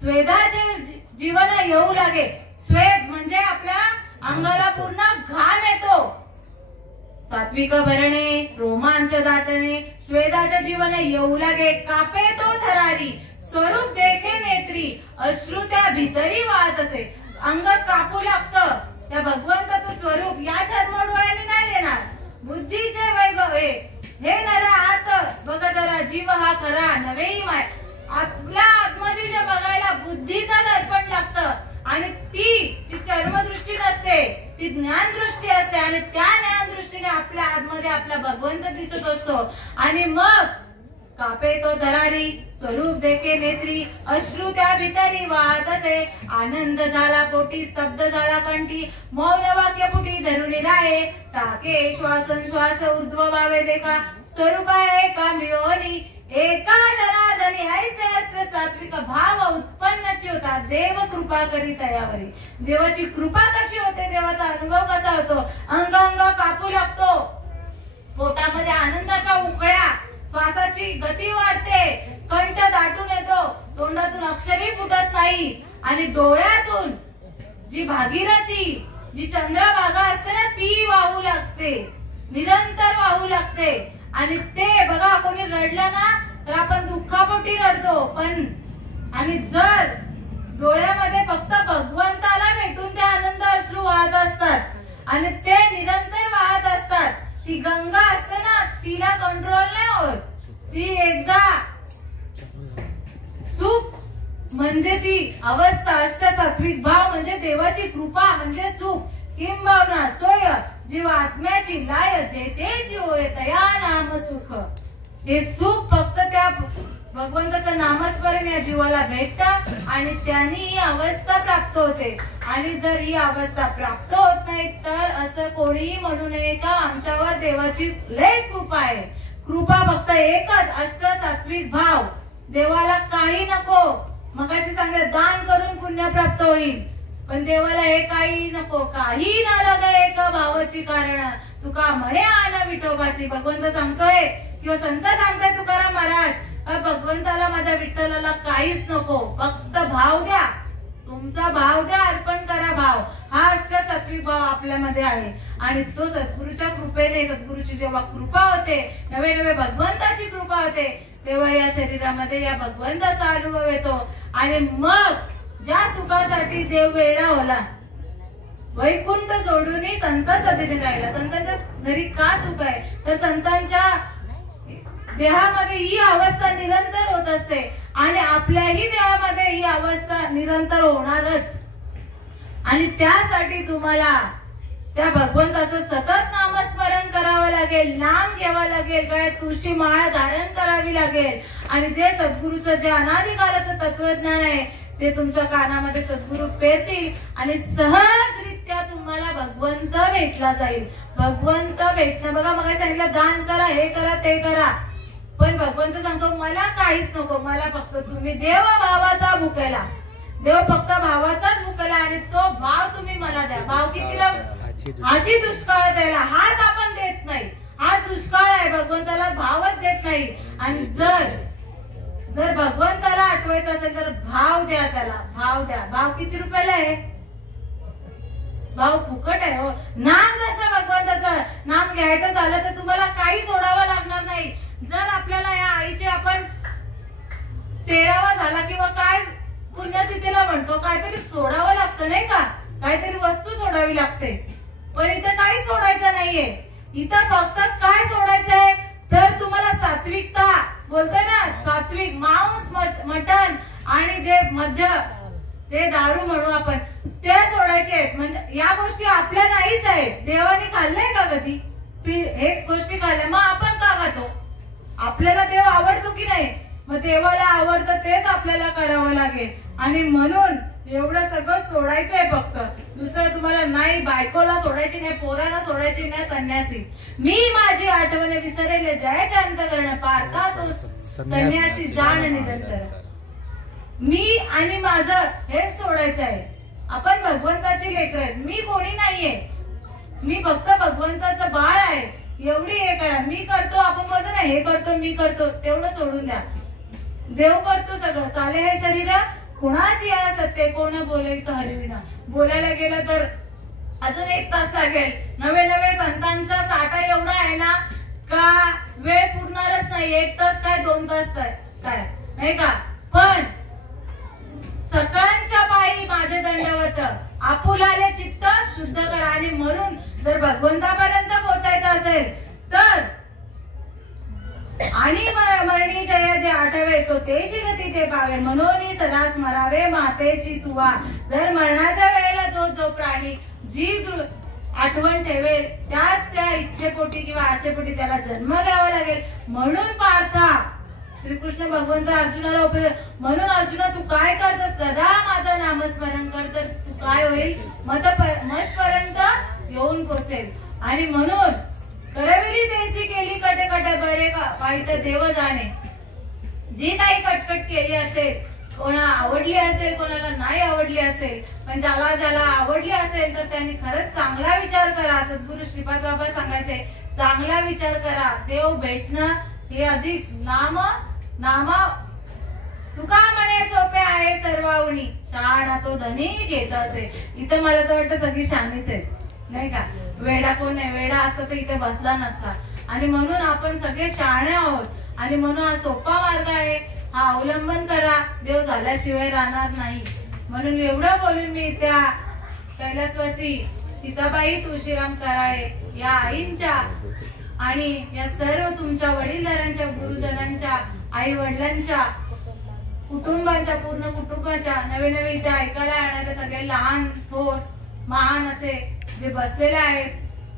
स्वेदाचे जीवन येऊ लागे. स्वेद म्हणजे आपल्या अंगाला पूर्ण घाम येतो. सात्विक भरणे रोमांच दाटणे, स्वेदाचे जीवन येऊ लागे. कापे तो थरारी, स्वरूप देखे नेत्री, अश्रू त्या भीतरी वाहत असे. अंग कापू लागतं. त्या भगवंताचं स्वरूप या चर्मडोळ्यांनी नाही देणार. बुद्धीचे वैभव हे नरा आत बघ जरा, जीव हा खरा नवेही माय. आपल्या आतमध्ये जे बघायला बुद्धीचं दर्पण लागतं आणि ती चर्मदृष्टी नसते, ती ज्ञानदृष्टी असते. आणि त्या ज्ञानदृष्टीने आपल्या आतमध्ये आपला भगवंत दिसत असतो. आणि मग कापे तो धरारी, स्वरूप देखे नेत्री, अश्रू त्या भीतरी वाहत असे. आनंद झाला पोटी, स्तब्ध झाला कंठी, मौन वाक्य पुटी धरून राहे. टाके श्वासोश्वास ऊर्ध्व व्हावे देखा, स्वरूप आहे का मिळवणी. एका जनार्दनी ऐसे अष्ट सात्विक भाव उत्पन्नची होता. देव कृपा करी तयावरी. देवाची कृपा कशी होते, देवाचा अनुभव कसा होतो. अंग अंग कापू लागतो. पोटामध्ये आनंदाच्या उकळ्या, श्वासाची गती वाढते, कंठ दाटून येतो, तोंडातून अक्षरही फुटत नाही. आणि डोळ्यातून जी भागीरथी, जी चंद्रभागा असते ना, ती वाहू लागते, निरंतर वाहू लागते. आणि ते बघा, कोणी रडलं ना तर आपण दुःखापोटी रडतो, पण आणि जर डोळ्यामध्ये फक्त भगवंताला भेटून ते आनंद अश्रू वाहत असतात आणि ते निरंतर वाहत असतात. ती गंगा असते ना, तिला कंट्रोल नाही होत. ती एकदा सुख म्हणजे ती अवस्था, अष्ट सात्विक भाव म्हणजे देवाची कृपा म्हणजे सुख. किंबहुना सोय जीव आत्म्याची लाय तेची होय तया नाम सुख. हे सुख फक्त त्या भगवंताचं नामस्मरण या जीवाला भेटतं आणि त्यांनी ही अवस्था प्राप्त होते. आणि जर ही अवस्था प्राप्त होत नाही तर असं कोणीही म्हणू नये का आमच्यावर देवाची लय कृपा आहे. कृपा फक्त एकच, अष्ट सात्विक भाव. देवाला काही नको. मगाशी सांगितलं दान करून पुण्य प्राप्त होईल, पण देवाला हे काही नको. काही न लाग एक भावाची कारण, तुका म्हणे आण विठोबाची. भगवंत सांगतोय किंवा संत सांगताय तुकाराम महाराज, भगवंताला माझ्या विठ्ठलाला काहीच नको, फक्त भाव द्या. तुमचा भाव द्या, अर्पण करा भाव. हा अष्ट सात्विक भाव आपल्यामध्ये आहे. आणि तो सद्गुरूच्या कृपेने, सद्गुरूची जेव्हा कृपा होते, नवे नवे भगवंताची कृपा होते, तेव्हा या शरीरामध्ये या भगवंताचा अनुभव येतो. आणि मग ज्या सुखासाठी देव वेडा होला, वैकुंठ सोडून संत सदरी राहिला. संतांच्या घरी का सुख आहे तर संतांच्या देहामध्ये ही अवस्था निरंतर होत असते आणि आपल्याही देहामध्ये ही अवस्था निरंतर होणारच. आणि त्यासाठी तुम्हाला त्या भगवंताचं सतत नामस्मरण करावं लागेल, नाम घ्यावं लागेल, काय तुळशी माळ धारण करावी लागेल. आणि ते सद्गुरूचं जे अनादिकालाचं तत्वज्ञान आहे ते तुमच्या कानामध्ये सद्गुरू पेतील आणि सहजरित्या तुम्हाला भगवंत भेटला जाईल. भगवंत भेटणं बघा, मग सांगितलं दान करा, हे करा, ते करा, पण भगवंत सांगतो मला काहीच नको, मला फक्त तुम्ही देव भावाचा भुकेला, देव फक्त भावाचाच भुकेला आणि तो भाव तुम्ही मला द्या. भाव कितीला? हाची दुष्काळ द्यायला, हाच आपण देत नाही, हा दुष्काळ आहे. भगवंताला भावच देत नाही. आणि जर भगवंताला आठवायचं असेल तर भाव द्या, त्याला भाव द्या. भाव किती रुपयाला आहे? भाव फुकट आहे हो. नाम जसं भगवंताचं नाम घ्यायचं झालं तर तुम्हाला काही सोडावं लागणार नाही. जर आपल्याला या आईचे आपण 13वा झाला किंवा काय पुण्यतिथीला म्हणतो, काहीतरी सोडावं लागतं नाही का, काहीतरी वस्तू सोडावी लागते. पण इथं काही सोडायचं नाहीये. इथं फक्त काय सोडायचंय तर तुम्हाला सात्विकता बोलतोय ना, सात्विक मांस मटण आणि जे मद्य ते दारू म्हणू आपण, ते सोडायचे आहेत. म्हणजे या गोष्टी आपल्या नाहीच आहेत. देवाने खाल्लंय का कधी हे गोष्टी खाल्ल्या? मग आपण का खातो? आपल्याला देव आवडतो की नाही? मग देवाला आवडतं तेच आपल्याला करावं लागेल. आणि म्हणून एवढं सगळं सोडायचंय फक्त, दुसरं तुम्हाला नाही. बायकोला सोडायची नाही, पोराला सोडायची नाही. संन्यासी मी माझी आठवण विसरेले जयाचे अंतकरण पार्था तो संन्यासी जाण निरंतर. मी आणि माझं हेच सोडायचं आहे. आपण भगवंताची लेकरं आहेत, मी कोणी नाहीये. मी फक्त भगवंताचं बाळ आहे एवढी हे करा. मी करतो, आपण बोलतो ना हे करतो मी करतो, तेवढं सोडून द्या. देव करतो सगळं. चाले हे शरीर कुणाची आहे सत्य, कोण बोले तर हरिविना. बोलायला गेलं तर अजून 1 तास लागेल. नवे संतांचा साठा एवढा आहे ना का वेळ पुरणारच नाही. 1 तास काय 2 तास काय नाही का. पण सकाळच्या पायी माझे दंडवत, आपुलाले चित्त शुद्ध करा. आणि म्हणून जर भगवंतापर्यंत पोहोचायचं असेल तर आणि मरणी जया जे आठवे तो तेची गती ते पावे. म्हणून सदाच मरावे मातेची तुवा. जर मरणाच्या वेळेला जो प्राणी जी आठवण ठेवेल त्या इच्छेपोटी किंवा आशेपोटी त्याला जन्म घ्यावा लागेल. म्हणून पार्था श्रीकृष्ण भगवंत अर्जुनाला उपदेश. म्हणून अर्जुना तू काय करतोस, सदा माझं नामस्मरण कर तर तू काय होईल, मजपर्यंत येऊन पोचेल. आणि म्हणून करविली देसी केली कटकट बरे वाईट देव जाणे. जी काही कटकट केली असेल, कोणा आवडली असेल कोणाला नाही आवडली असेल, पण ज्याला आवडली असेल तर त्यांनी खरंच चांगला विचार करा. सद्गुरु श्रीपाद बाबा सांगायचे चांगला विचार करा. देव भेटणं हे अधिक नामा तुका म्हणे सोपे आहे सर्वावणी, शहाणा तो धनी घेत असे. इथं मला तर वाटतं सगळी शानीच आहे नाही का. वेडा कोण नाही, वेडा असता तर इथे बसला नसता. आणि म्हणून आपण सगळे शहाणे आहोत. आणि म्हणून हा सोपा मार्ग आहे, हा अवलंबन करा. देव झाल्याशिवाय राहणार नाही. म्हणून एवढं बोलून मी त्या कैलासवासी सीताबाई तुळशीराम कराळे या आईंच्या आणि या सर्व तुमच्या वडीलधाऱ्यांच्या, गुरुजनांच्या, आई वडिलांच्या, कुटुंबाच्या, पूर्ण कुटुंबाच्या, नवे इथे ऐकायला येणारे सगळे लहान थोर महान असे जे बसलेले आहेत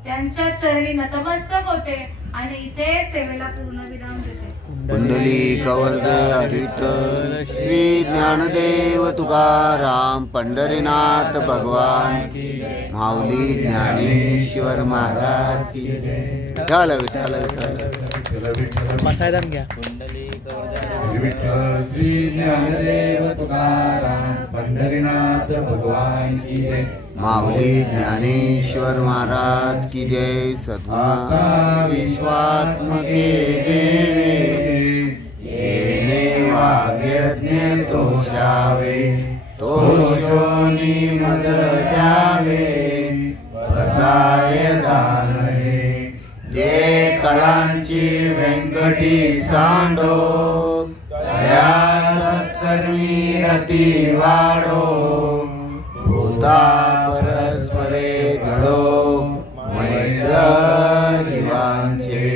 त्यांच्या चरणी नतमस्तक होते आणि इथे सेवेला पूर्ण विराम देते. कुंडली कवर्धे विठ्ठल श्री ज्ञानदेव तुकाराम पंढरीनाथ भगवान माऊली ज्ञानेश्वर महाराज की विठ्ठल विठ्ठल बसायदान घ्या. विठ्ठल श्री ज्ञानदेव तुकाराम पंढरीनाथ भगवान की जय. माऊली ज्ञानेश्वर महाराज की जय. सद्गुणा विश्वात्मके देवे येणे वाग्यज्ञ तोषावे, तोषोनी मज द्यावे बसाय दानवे. जे कलांची व्यंकटी सांडो, दया सत्कर्मी रती वाढो. भूता परस्परे घडो, मैत्र जीवांचे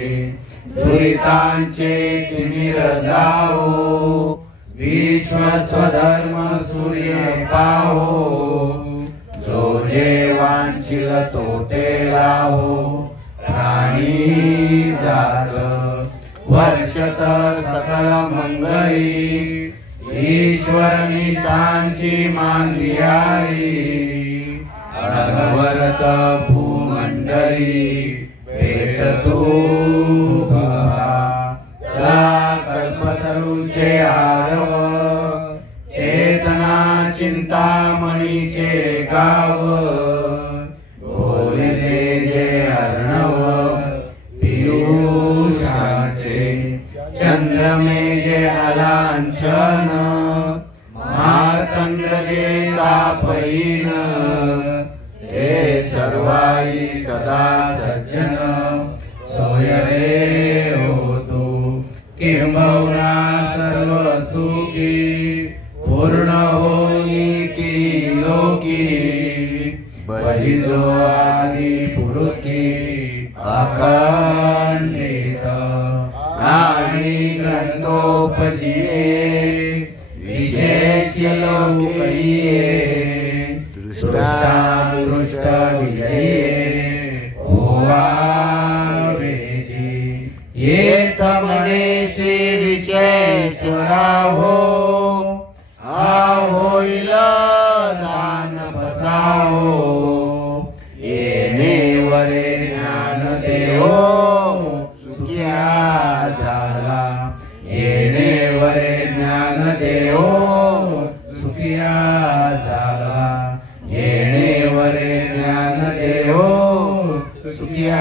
दुरितांचे तिमिर जाओ. विश्व स्वधर्म सूर्य पाहो, जो जे वांछिल तो ते लाहो. प्राणी जात वर्षत सकल मंगळी, ईश्वर निष्ठांची मांदियाळी. अनवरत भूमंडळी भेट तू चला कल्पतरूचे आरव. चेतना चिंतामणीचे गाव, बोलले जे अर्णव पियुषांचे. चंद्रमे जे अलांछन, मार्तंड जे तापहीन. हे सर्वाई सदा सज्जन, सोय रे होतो किंबहुना सर्व सुखी. पूर्ण होई की लोकी, बहिजो आदि पुरुषी. अखंडित आणि ग्रंथोपजिये, विशेष लोकहिये. दृष्ट विजये ओवावे जी. येत मनेसी विशेष राहो, होईल दान बसाहो. येणे वरे ज्ञान देवो सुखिया झाला. येणे वरे ज्ञान देवो सुखिया झाला. येणे वरे ज्ञान देवो सुखिया